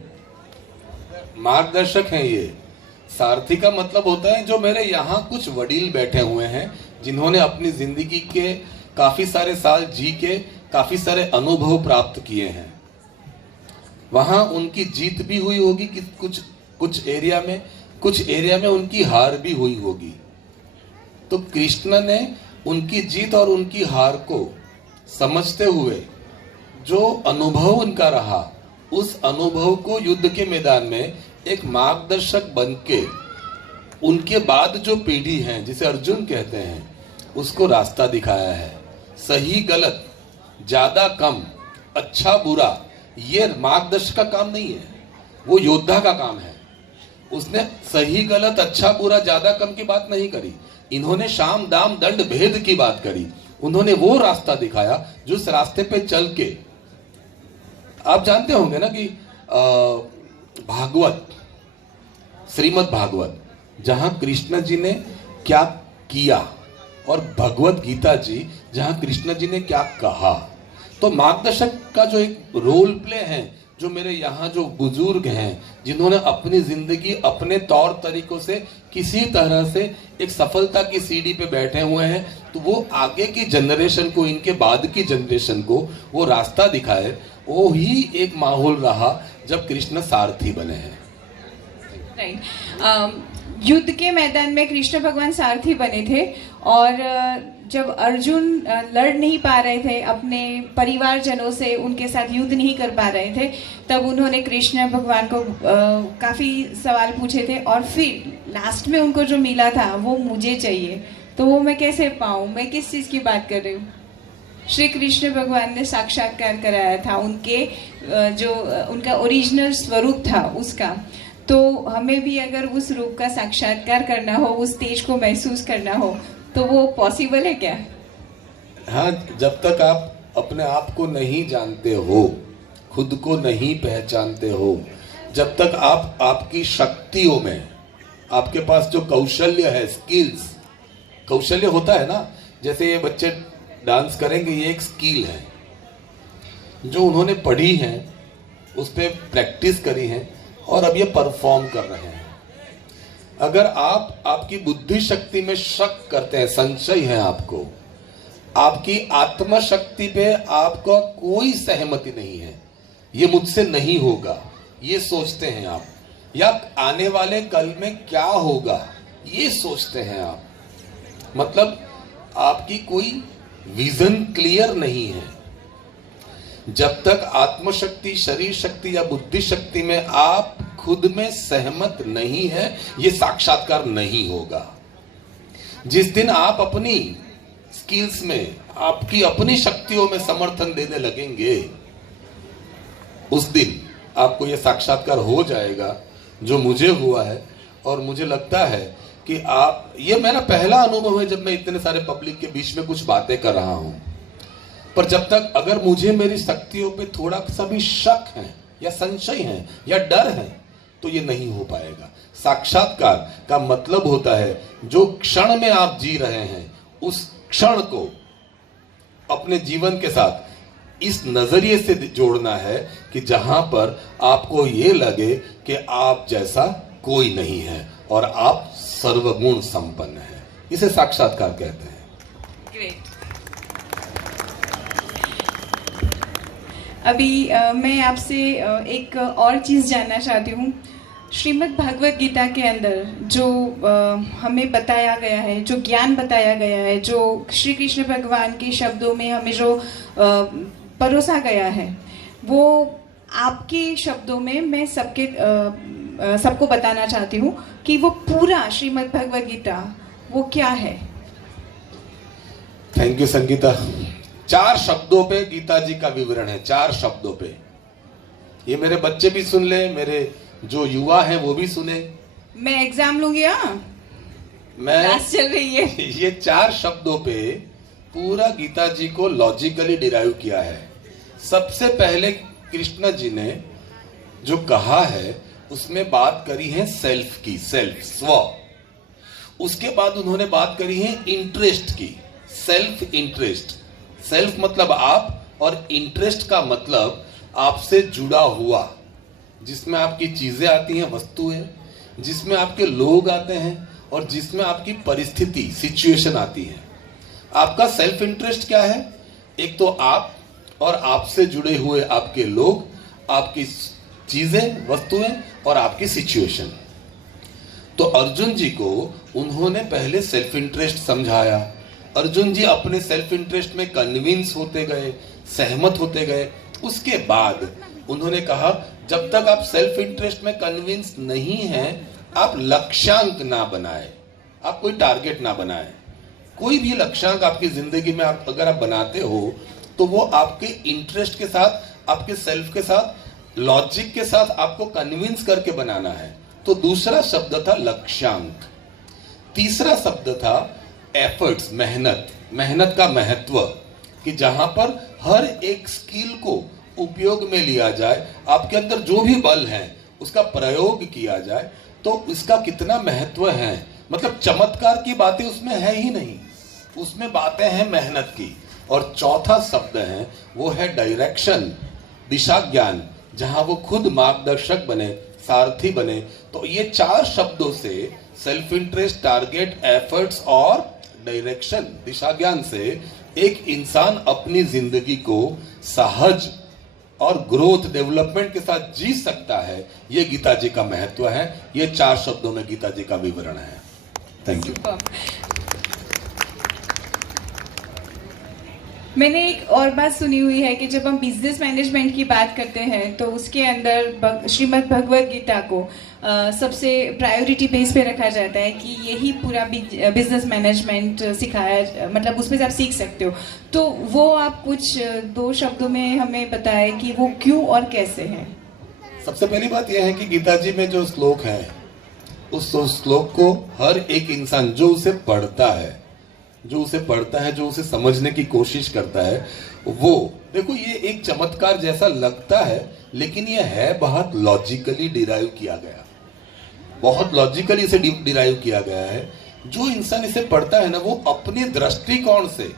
मार्गदर्शक हैं ये। सारथी का मतलब होता है जो मेरे यहाँ कुछ वडील बैठे हुए हैं जिन्होंने अपनी जिंदगी के काफी सारे साल जी के काफी सारे अनुभव प्राप्त किए हैं। वहां उनकी जीत भी हुई होगी कि कुछ एरिया में उनकी हार भी हुई होगी। तो कृष्ण ने उनकी जीत और उनकी हार को समझते हुए जो अनुभव उनका रहा, उस अनुभव को युद्ध के मैदान में एक मार्गदर्शक बनके उनके बाद जो पीढ़ी है, जिसे अर्जुन कहते हैं, उसको रास्ता दिखाया है। सही गलत, ज्यादा कम, अच्छा बुरा, ये मार्गदर्शक का काम नहीं है, वो योद्धा का काम है। उसने सही गलत, अच्छा बुरा, ज्यादा कम की बात नहीं करी, इन्होंने शाम दाम दंड भेद की बात करी। उन्होंने वो रास्ता दिखाया जो उस रास्ते पे चल के, आप जानते होंगे ना कि भागवत, श्रीमद् भागवत, जहां कृष्ण जी ने क्या किया और भगवत गीता जी जहां कृष्ण जी ने क्या कहा। तो मार्गदर्शक का जो एक रोल प्ले है, जो मेरे यहाँ जो बुजुर्ग हैं जिन्होंने अपनी जिंदगी अपने तौर तरीकों से किसी तरह से एक सफलता की सीढ़ी पे बैठे हुए हैं, तो वो आगे की जनरेशन को, इनके बाद की जनरेशन को वो रास्ता दिखाए। वो ही एक माहौल रहा जब कृष्ण सारथी बने हैं। युद्ध के मैदान में कृष्ण भगवान सारथी बने थे, और जब अर्जुन लड़ नहीं पा रहे थे अपने परिवारजनों से, उनके साथ युद्ध नहीं कर पा रहे थे, तब उन्होंने कृष्ण भगवान को काफ़ी सवाल पूछे थे, और फिर लास्ट में उनको जो मिला था वो मुझे चाहिए, तो वो मैं कैसे पाऊँ, मैं किस चीज़ की बात कर रही हूँ। श्री कृष्ण भगवान ने साक्षात्कार कराया था उनके जो उनका ओरिजिनल स्वरूप था उसका। तो हमें भी अगर उस रूप का साक्षात्कार करना हो, उस तेज को महसूस करना हो, तो वो पॉसिबल है क्या? हाँ, जब तक आप अपने आप को नहीं जानते हो, खुद को नहीं पहचानते हो, जब तक आप आपकी शक्तियों में, आपके पास जो कौशल्य है, स्किल्स, कौशल्य होता है ना, जैसे ये बच्चे डांस करेंगे, ये एक स्किल है जो उन्होंने पढ़ी है, उस पर प्रैक्टिस करी है और अब ये परफॉर्म कर रहे हैं। अगर आप आपकी बुद्धि शक्ति में शक करते हैं, संशय है आपको, आपकी आत्म शक्ति पे आपको कोई सहमति नहीं है, ये मुझसे नहीं होगा, ये सोचते हैं आप, या आने वाले कल में क्या होगा ये सोचते हैं आप, मतलब आपकी कोई विजन क्लियर नहीं है। जब तक आत्मशक्ति, शरीर शक्ति या बुद्धि शक्ति में आप खुद में सहमत नहीं है, ये साक्षात्कार नहीं होगा। जिस दिन आप अपनी स्किल्स में, आपकी अपनी शक्तियों में समर्थन देने लगेंगे, उस दिन आपको ये साक्षात्कार हो जाएगा जो मुझे हुआ है। और मुझे लगता है कि आप, ये मेरा पहला अनुभव है जब मैं इतने सारे पब्लिक के बीच में कुछ बातें कर रहा हूं, पर जब तक अगर मुझे मेरी शक्तियों पे थोड़ा सा भी शक है या संशय है या डर है, तो ये नहीं हो पाएगा। साक्षात्कार का मतलब होता है जो क्षण में आप जी रहे हैं, उस क्षण को अपने जीवन के साथ इस नजरिए से जोड़ना है कि जहां पर आपको ये लगे कि आप जैसा कोई नहीं है और आप सर्वगुण संपन्न है। इसे साक्षात्कार कहते हैं। ग्रेट। अभी मैं आपसे एक और चीज़ जानना चाहती हूँ। श्रीमद् भागवत गीता के अंदर जो हमें बताया गया है, जो ज्ञान बताया गया है, जो श्री कृष्ण भगवान के शब्दों में हमें जो परोसा गया है, वो आपके शब्दों में मैं सबको बताना चाहती हूँ कि वो पूरा श्रीमद् भगवत गीता वो क्या है। Thank you Sangeeta. 4 शब्दों पे गीता जी का विवरण है, 4 शब्दों पे। ये मेरे बच्चे भी सुन ले, मेरे जो युवा हैं वो भी सुने। मैं एग्जाम लूंगी। मैं क्लास चल रही है। ये 4 शब्दों पे पूरा गीता जी को लॉजिकली डिराइव किया है। सबसे पहले कृष्ण जी ने जो कहा है उसमें बात करी है सेल्फ की, सेल्फ, स्व। उसके बाद उन्होंने बात करी है इंटरेस्ट की, सेल्फ इंटरेस्ट। सेल्फ मतलब आप, और इंटरेस्ट का मतलब आपसे जुड़ा हुआ, जिसमें आपकी चीजें आती हैं, वस्तुएं, जिसमें आपके लोग आते हैं और जिसमें आपकी परिस्थिति, सिचुएशन आती है। आपका सेल्फ इंटरेस्ट क्या है? एक तो आप और आपसे जुड़े हुए आपके लोग, आपकी चीजें, वस्तुएं और आपकी सिचुएशन। तो अर्जुन जी को उन्होंने पहले सेल्फ इंटरेस्ट समझाया। अर्जुन जी अपने सेल्फ इंटरेस्ट में कन्विंस होते गए, सहमत होते गए। उसके बाद उन्होंने कहा जब तक आप सेल्फ इंटरेस्ट में कन्विंस नहीं हैं, आप लक्ष्यांक ना बनाए, आप कोई टारगेट ना बनाए, कोई भी लक्ष्यांक आपकी जिंदगी में आप अगर आप बनाते हो तो वो आपके इंटरेस्ट के साथ, आपके सेल्फ के साथ, लॉजिक के साथ आपको कन्विंस करके बनाना है। तो दूसरा शब्द था लक्ष्यांक। तीसरा शब्द था एफर्ट्स, मेहनत। मेहनत का महत्व कि जहां पर हर एक स्किल को उपयोग में लिया जाए, आपके अंदर जो भी बल है उसका प्रयोग किया जाए, तो इसका कितना महत्व है। मतलब चमत्कार की बातें उसमें है ही नहीं, उसमें बातें हैं मेहनत की। और चौथा शब्द है वो है डायरेक्शन, दिशा ज्ञान, जहां वो खुद मार्गदर्शक बने, सारथी बने। तो ये 4 शब्दों से सेल्फ इंटरेस्ट, टारगेट, एफर्ट्स और डायरेक्शन, दिशा ज्ञान से एक इंसान अपनी जिंदगी को सहज और ग्रोथ, डेवलपमेंट के साथ जी सकता है। ये गीता जी का महत्व है। ये 4 शब्दों में गीता जी का विवरण है। Thank you. मैंने एक और बात सुनी हुई है कि जब हम बिजनेस मैनेजमेंट की बात करते हैं तो उसके अंदर श्रीमद् भगवद गीता को सबसे प्रायोरिटी बेस पे रखा जाता है कि यही पूरा बिजनेस मैनेजमेंट सिखाया, मतलब उसमें से आप सीख सकते हो। तो वो आप कुछ 2 शब्दों में हमें बताएं कि वो क्यों और कैसे है। सबसे पहली बात यह है कि गीता जी में जो श्लोक है, उस श्लोक को हर एक इंसान जो उसे पढ़ता है, जो उसे समझने की कोशिश करता है, वो देखो ये एक चमत्कार जैसा लगता है, लेकिन ये है बहुत लॉजिकली डिराइव किया गया, बहुत लॉजिकली इसे डिराइव किया गया है। जो इंसान इसे पढ़ता है ना, वो अपने दृष्टिकोण से,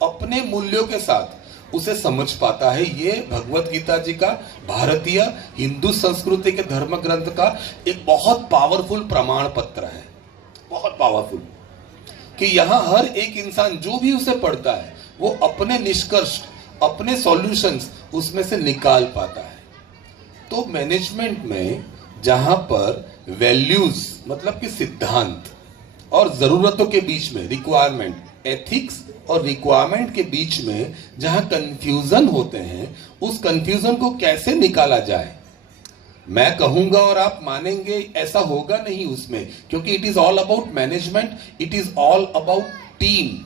अपने मूल्यों के साथ उसे समझ पाता है। ये भगवत गीता जी का, भारतीय हिंदू संस्कृति के धर्म ग्रंथ का एक बहुत पावरफुल प्रमाण पत्र है, बहुत पावरफुल, कि यहां हर एक इंसान जो भी उसे पढ़ता है वो अपने निष्कर्ष, अपने सॉल्यूशंस उसमें से निकाल पाता है। तो मैनेजमेंट में जहां पर वैल्यूज मतलब कि सिद्धांत और जरूरतों के बीच में, रिक्वायरमेंट, एथिक्स और रिक्वायरमेंट के बीच में जहां कंफ्यूजन होते हैं, उस कंफ्यूजन को कैसे निकाला जाए। मैं कहूंगा और आप मानेंगे ऐसा होगा नहीं उसमें, क्योंकि it is all about management, it is all about team.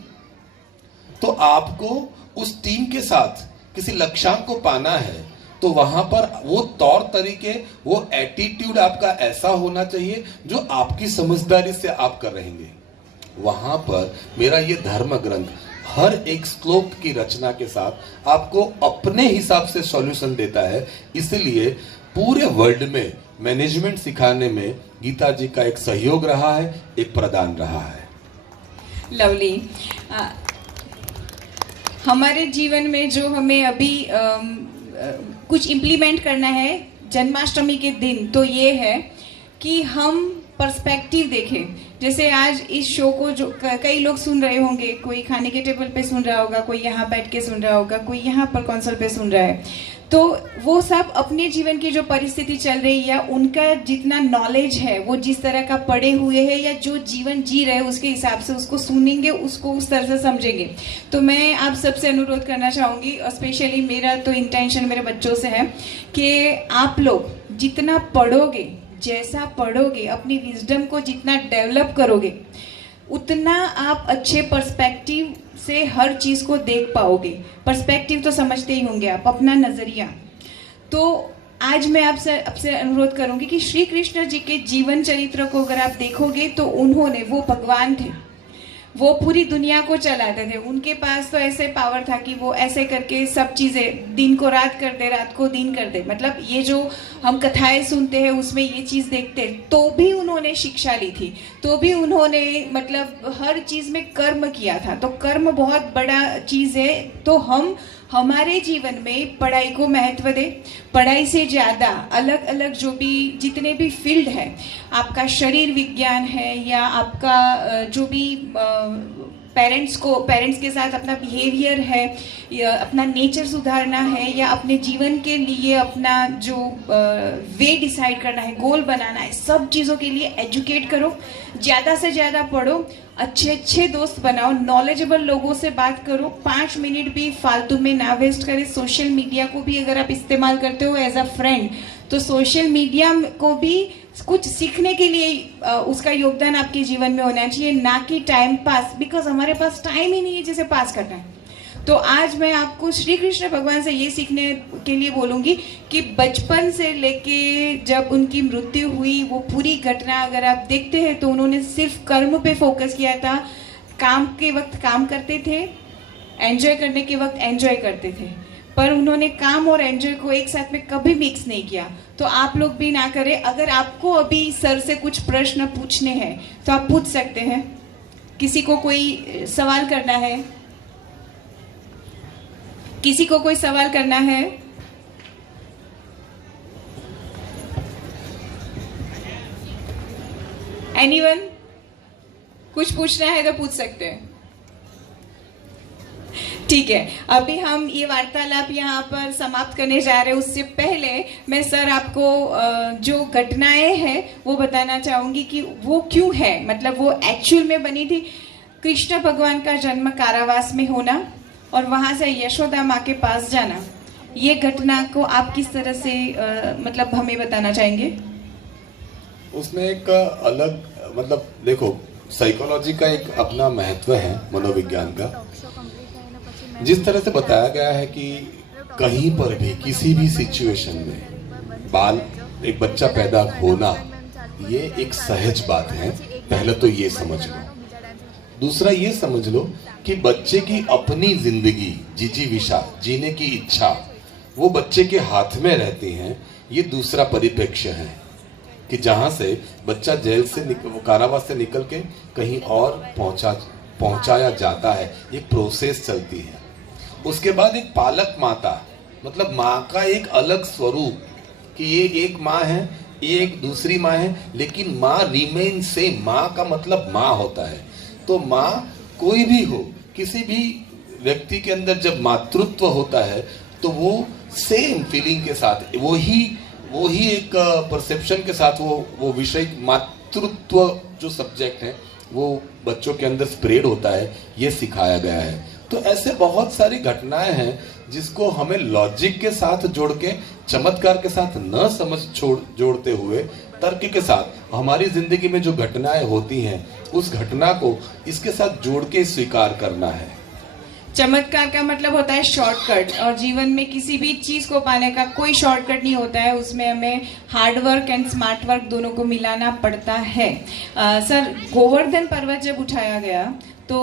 तो आपको उस टीम के साथ किसी लक्ष्यांक को पाना है, तो वहां पर वो तौर तरीके, वो एटीट्यूड आपका ऐसा होना चाहिए जो आपकी समझदारी से आप कर रहेंगे। वहां पर मेरा ये धर्म ग्रंथ हर एक श्लोक की रचना के साथ आपको अपने हिसाब से सॉल्यूशन देता है। इसलिए पूरे वर्ल्ड में मैनेजमेंट सिखाने में गीता जी का एक सहयोग रहा है, एक प्रदान रहा है। लवली। हमारे जीवन में जो हमें अभी कुछ इम्प्लीमेंट करना है जन्माष्टमी के दिन, तो ये है कि हम पर्सपेक्टिव देखें। जैसे आज इस शो को जो कई लोग सुन रहे होंगे, कोई खाने के टेबल पे सुन रहा होगा, कोई यहाँ बैठ के सुन रहा होगा, कोई यहाँ पर कंसोल पे सुन रहा है, तो वो सब अपने जीवन की जो परिस्थिति चल रही है या उनका जितना नॉलेज है, वो जिस तरह का पढ़े हुए है या जो जीवन जी रहे हैं उसके हिसाब से उसको सुनेंगे, उसको उस तरह से समझेंगे। तो मैं आप सबसे अनुरोध करना चाहूँगी, और स्पेशली मेरा तो इंटेंशन मेरे बच्चों से है कि आप लोग जितना पढ़ोगे, जैसा पढ़ोगे, अपनी विजडम को जितना डेवलप करोगे, उतना आप अच्छे पर्सपेक्टिव से हर चीज को देख पाओगे। पर्सपेक्टिव तो समझते ही होंगे आप, अपना नजरिया। तो आज मैं आपसे अनुरोध करूंगी कि श्री कृष्ण जी के जीवन चरित्र को अगर आप देखोगे तो उन्होंने, वो भगवान थे, वो पूरी दुनिया को चलाते थे। उनके पास तो ऐसे पावर था कि वो ऐसे करके सब चीजें दिन को रात कर दे, रात को दिन कर दे। मतलब ये जो हम कथाएं सुनते हैं उसमें ये चीज देखते, तो भी उन्होंने शिक्षा ली थी, तो भी उन्होंने मतलब हर चीज में कर्म किया था। तो कर्म बहुत बड़ा चीज है। तो हम हमारे जीवन में पढ़ाई को महत्व दें। पढ़ाई से ज़्यादा अलग अलग जो भी जितने भी फील्ड है, आपका शरीर विज्ञान है या आपका जो भी पेरेंट्स के साथ अपना बिहेवियर है या अपना नेचर सुधारना है या अपने जीवन के लिए अपना जो वे डिसाइड करना है, गोल बनाना है, सब चीज़ों के लिए एजुकेट करो, ज़्यादा से ज़्यादा पढ़ो, अच्छे दोस्त बनाओ, नॉलेजेबल लोगों से बात करो, 5 मिनट भी फालतू में ना वेस्ट करें। सोशल मीडिया को भी अगर आप इस्तेमाल करते हो एज अ फ्रेंड, तो सोशल मीडिया को भी कुछ सीखने के लिए उसका योगदान आपके जीवन में होना चाहिए, ना कि टाइम पास, बिकॉज हमारे पास टाइम ही नहीं है जिसे पास करना है। तो आज मैं आपको श्री कृष्ण भगवान से ये सीखने के लिए बोलूँगी कि बचपन से लेके जब उनकी मृत्यु हुई वो पूरी घटना अगर आप देखते हैं तो उन्होंने सिर्फ कर्म पे फोकस किया था। काम के वक्त काम करते थे, एंजॉय करने के वक्त एंजॉय करते थे, पर उन्होंने काम और एंजॉय को एक साथ में कभी मिक्स नहीं किया। तो आप लोग भी ना करें। अगर आपको अभी सर से कुछ प्रश्न पूछने हैं तो आप पूछ सकते हैं। किसी को कोई सवाल करना है? किसी को कोई सवाल करना है? एनीवन? कुछ पूछना है तो पूछ सकते हैं। ठीक है, अभी हम ये वार्तालाप यहाँ पर समाप्त करने जा रहे हैं। उससे पहले मैं सर आपको जो घटनाएं हैं वो बताना चाहूंगी कि वो क्यों है, मतलब वो एक्चुअल में बनी थी। कृष्ण भगवान का जन्म कारावास में होना और वहां से यशोदा माँ के पास जाना, ये घटना को आप किस तरह से मतलब हमें बताना चाहेंगे? उसमें एक अलग मतलब देखो, साइकोलॉजी का एक अपना महत्व है, मनोविज्ञान का। जिस तरह से बताया गया है कि कहीं पर भी किसी भी सिचुएशन में एक बच्चा पैदा होना ये एक सहज बात है। पहले तो ये समझ लो। दूसरा ये समझ लो कि बच्चे की अपनी जिंदगी जिजीविषा, जीने की इच्छा, वो बच्चे के हाथ में रहती हैं। ये दूसरा परिप्रेक्ष्य है कि जहां से बच्चा जेल से कारावास से निकल के कहीं और पहुंचाया जाता है, एक प्रोसेस चलती है। उसके बाद एक पालक माता, मतलब माँ का एक अलग स्वरूप कि ये एक माँ है, ये एक दूसरी माँ है, लेकिन माँ रिमेन सेम। माँ का मतलब माँ होता है। तो माँ कोई भी हो, किसी भी व्यक्ति के अंदर जब मातृत्व होता है तो वो सेम फीलिंग के साथ, वही एक परसेप्शन के साथ वो विषय मातृत्व जो सब्जेक्ट है वो बच्चों के अंदर स्प्रेड होता है, ये सिखाया गया है। तो ऐसे बहुत सारी घटनाएं हैं जिसको हमें लॉजिक के साथ जोड़ के, चमत्कार के साथ न समझ जोड़ते हुए तर्क के साथ हमारी जिंदगी में जो घटनाएं होती हैं उस घटना को इसके साथ जोड़ के स्वीकार करना है। चमत्कार का मतलब होता है शॉर्टकट, और जीवन में किसी भी चीज को पाने का कोई शॉर्टकट नहीं होता है। उसमें हमें हार्डवर्क एंड स्मार्ट वर्क दोनों को मिलाना पड़ता है। सर, गोवर्धन पर्वत जब उठाया गया तो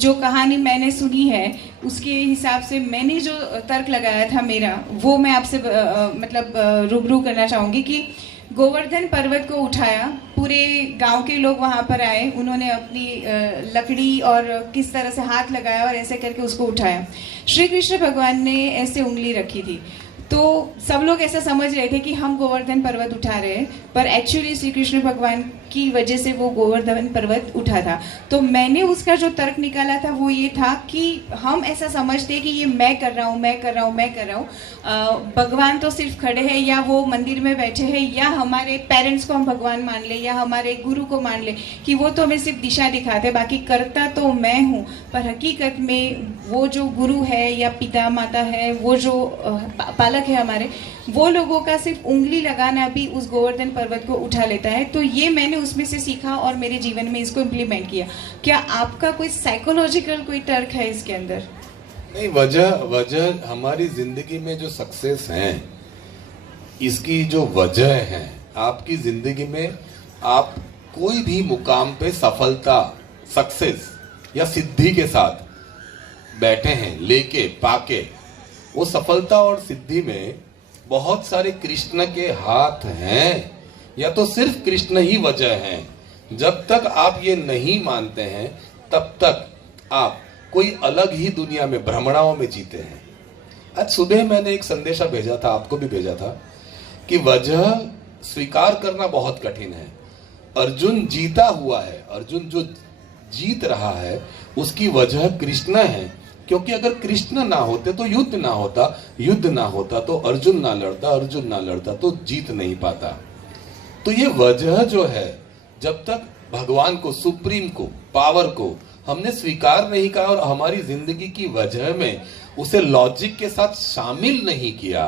जो कहानी मैंने सुनी है उसके हिसाब से मैंने जो तर्क लगाया था मेरा, वो मैं आपसे मतलब रूबरू करना चाहूँगी कि गोवर्धन पर्वत को उठाया, पूरे गांव के लोग वहां पर आए, उन्होंने अपनी लकड़ी और किस तरह से हाथ लगाया और ऐसे करके उसको उठाया। श्री कृष्ण भगवान ने ऐसे उंगली रखी थी, तो सब लोग ऐसा समझ रहे थे कि हम गोवर्धन पर्वत उठा रहे हैं, पर एक्चुअली श्री कृष्ण भगवान की वजह से वो गोवर्धन पर्वत उठा था। तो मैंने उसका जो तर्क निकाला था वो ये था कि हम ऐसा समझते कि ये मैं कर रहा हूँ। भगवान तो सिर्फ खड़े हैं, या वो मंदिर में बैठे हैं, या हमारे पेरेंट्स को हम भगवान मान ले, या हमारे गुरु को मान ले कि वो तो हमें सिर्फ दिशा दिखाते, बाकी करता तो मैं हूँ। पर हकीकत में वो जो गुरु है या पिता माता है, वो जो पालक है हमारे, वो लोगों का सिर्फ उंगली लगाना भी उस गोवर्धन पर्वत को उठा लेता है। तो ये मैंने उसमें से सीखा और मेरे जीवन में इसको इम्प्लीमेंट किया। क्या आपका कोई साइकोलॉजिकल कोई तर्क है इसके अंदर? नहीं, वजह हमारी जिंदगी में जो सक्सेस है, इसकी जो वजह है, आपकी जिंदगी में आप कोई भी मुकाम पे सफलता, सक्सेस या सिद्धि के साथ बैठे हैं, लेके पाके, वो सफलता और सिद्धि में बहुत सारे कृष्ण के हाथ हैं, या तो सिर्फ कृष्ण ही वजह हैं। जब तक आप ये नहीं मानते हैं तब तक आप कोई अलग ही दुनिया में, भ्रमणाओं में जीते हैं। आज सुबह मैंने एक संदेशा भेजा था, आपको भी भेजा था, कि वजह स्वीकार करना बहुत कठिन है। अर्जुन जीता हुआ है, अर्जुन जो जीत रहा है उसकी वजह कृष्ण है, क्योंकि अगर कृष्ण ना होते तो युद्ध ना होता, युद्ध ना होता तो अर्जुन ना लड़ता, अर्जुन ना लड़ता तो जीत नहीं पाता। तो ये वजह जो है, जब तक भगवान को, सुप्रीम को, पावर को हमने स्वीकार नहीं किया और हमारी जिंदगी की वजह में उसे लॉजिक के साथ शामिल नहीं किया,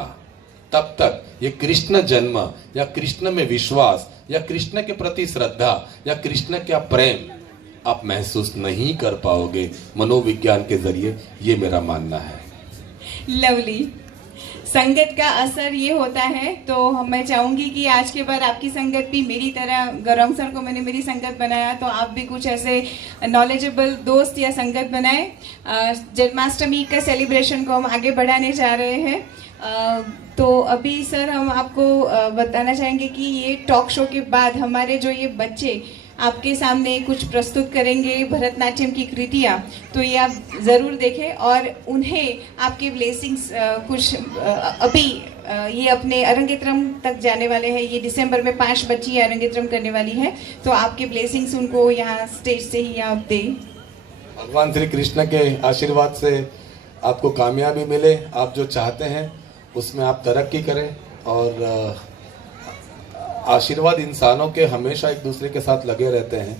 तब तक ये कृष्ण जन्म या कृष्ण में विश्वास या कृष्ण के प्रति श्रद्धा या कृष्ण का प्रेम आप महसूस नहीं कर पाओगे मनोविज्ञान के जरिए, ये मेरा मानना है। लवली। संगत का असर ये होता है, तो मैं चाहूंगी कि आज के बाद आपकी संगत भी मेरी तरह, गौरव सर को मैंने मेरी संगत बनाया तो आप भी कुछ ऐसे नॉलेजेबल दोस्त या संगत बनाए। जन्माष्टमी का सेलिब्रेशन को हम आगे बढ़ाने जा रहे हैं। तो अभी सर हम आपको बताना चाहेंगे कि ये टॉक शो के बाद हमारे जो ये बच्चे आपके सामने कुछ प्रस्तुत करेंगे भरतनाट्यम की कृतियाँ, तो ये आप ज़रूर देखें और उन्हें आपके ब्लेसिंग्स कुछ अभी ये अपने अरंगेत्रम तक जाने वाले हैं। ये दिसंबर में 5 बच्ची अरंगेत्रम करने वाली है, तो आपके ब्लेसिंग्स उनको यहाँ स्टेज से ही आप दें। भगवान श्री कृष्ण के आशीर्वाद से आपको कामयाबी मिले, आप जो चाहते हैं उसमें आप तरक्की करें और आशीर्वाद इंसानों के हमेशा एक दूसरे के साथ लगे रहते हैं।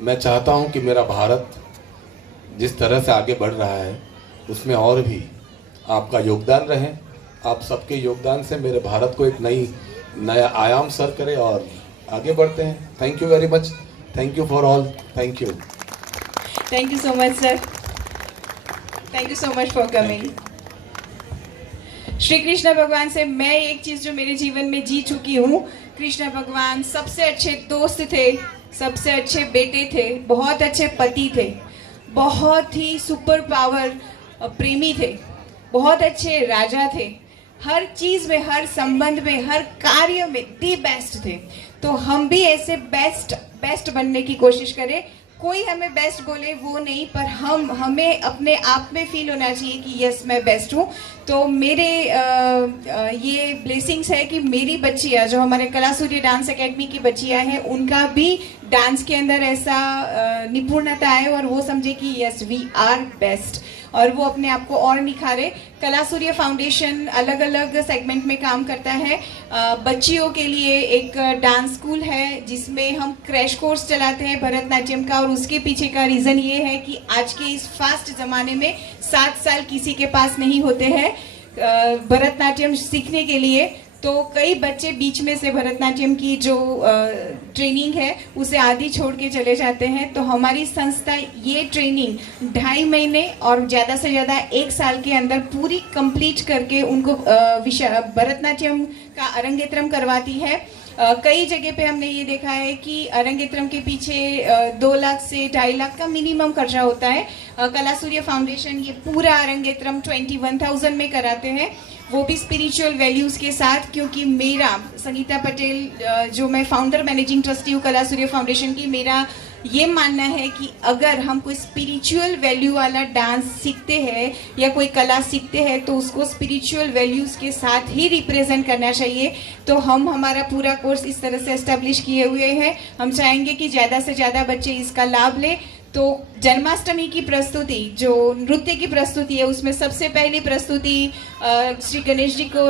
मैं चाहता हूं कि मेरा भारत जिस तरह से आगे बढ़ रहा है उसमें और भी आपका योगदान रहे। आप सबके योगदान से मेरे भारत को एक नया आयाम सर करे और आगे बढ़ते हैं। Thank you very much. Thank you for all. Thank you. Thank you so much sir. Thank you so much for coming. Shri Krishna भगवान से मैं एक चीज जो मेरे जीवन में जी चुकी हूँ, कृष्ण भगवान सबसे अच्छे दोस्त थे, सबसे अच्छे बेटे थे, बहुत अच्छे पति थे, बहुत ही सुपर पावर प्रेमी थे, बहुत अच्छे राजा थे, हर चीज में, हर संबंध में, हर कार्य में दी बेस्ट थे। तो हम भी ऐसे बेस्ट बनने की कोशिश करें। कोई हमें बेस्ट बोले वो नहीं, पर हमें अपने आप में फील होना चाहिए कि यस मैं बेस्ट हूँ। तो मेरे ये ब्लेसिंग्स है कि मेरी बच्चियाँ जो हमारे कला सूर्य डांस एकेडमी की बच्चियाँ हैं, उनका भी डांस के अंदर ऐसा निपुणता है और वो समझे कि यस वी आर बेस्ट, और वो अपने आप को और निखारे। कला सूर्य फाउंडेशन अलग अलग सेगमेंट में काम करता है। बच्चियों के लिए एक डांस स्कूल है जिसमें हम क्रैश कोर्स चलाते हैं भरतनाट्यम का, और उसके पीछे का रीज़न ये है कि आज के इस फास्ट ज़माने में 7 साल किसी के पास नहीं होते हैं भरतनाट्यम सीखने के लिए। तो कई बच्चे बीच में से भरतनाट्यम की जो ट्रेनिंग है उसे आधी छोड़ के चले जाते हैं। तो हमारी संस्था ये ट्रेनिंग 2.5 महीने और ज़्यादा से ज़्यादा 1 साल के अंदर पूरी कंप्लीट करके उनको भरतनाट्यम का अरंगेत्रम करवाती है। कई जगह पे हमने ये देखा है कि अरंगेत्रम के पीछे 2 लाख से 2.5 लाख का मिनिमम खर्चा होता है। कला सूर्य फाउंडेशन ये पूरा अरंगेत्रम 21,000 में कराते हैं, वो भी स्पिरिचुअल वैल्यूज के साथ। क्योंकि मेरा संगीता पटेल जो मैं फाउंडर मैनेजिंग ट्रस्टी हूँ कला सूर्य फाउंडेशन की, मेरा ये मानना है कि अगर हम कोई स्पिरिचुअल वैल्यू वाला डांस सीखते हैं या कोई कला सीखते हैं तो उसको स्पिरिचुअल वैल्यूज के साथ ही रिप्रेजेंट करना चाहिए। तो हम हमारा पूरा कोर्स इस तरह से एस्टेब्लिश किए हुए हैं। हम चाहेंगे कि ज़्यादा से ज़्यादा बच्चे इसका लाभ लें। तो जन्माष्टमी की प्रस्तुति जो नृत्य की प्रस्तुति है उसमें सबसे पहली प्रस्तुति श्री गणेश जी को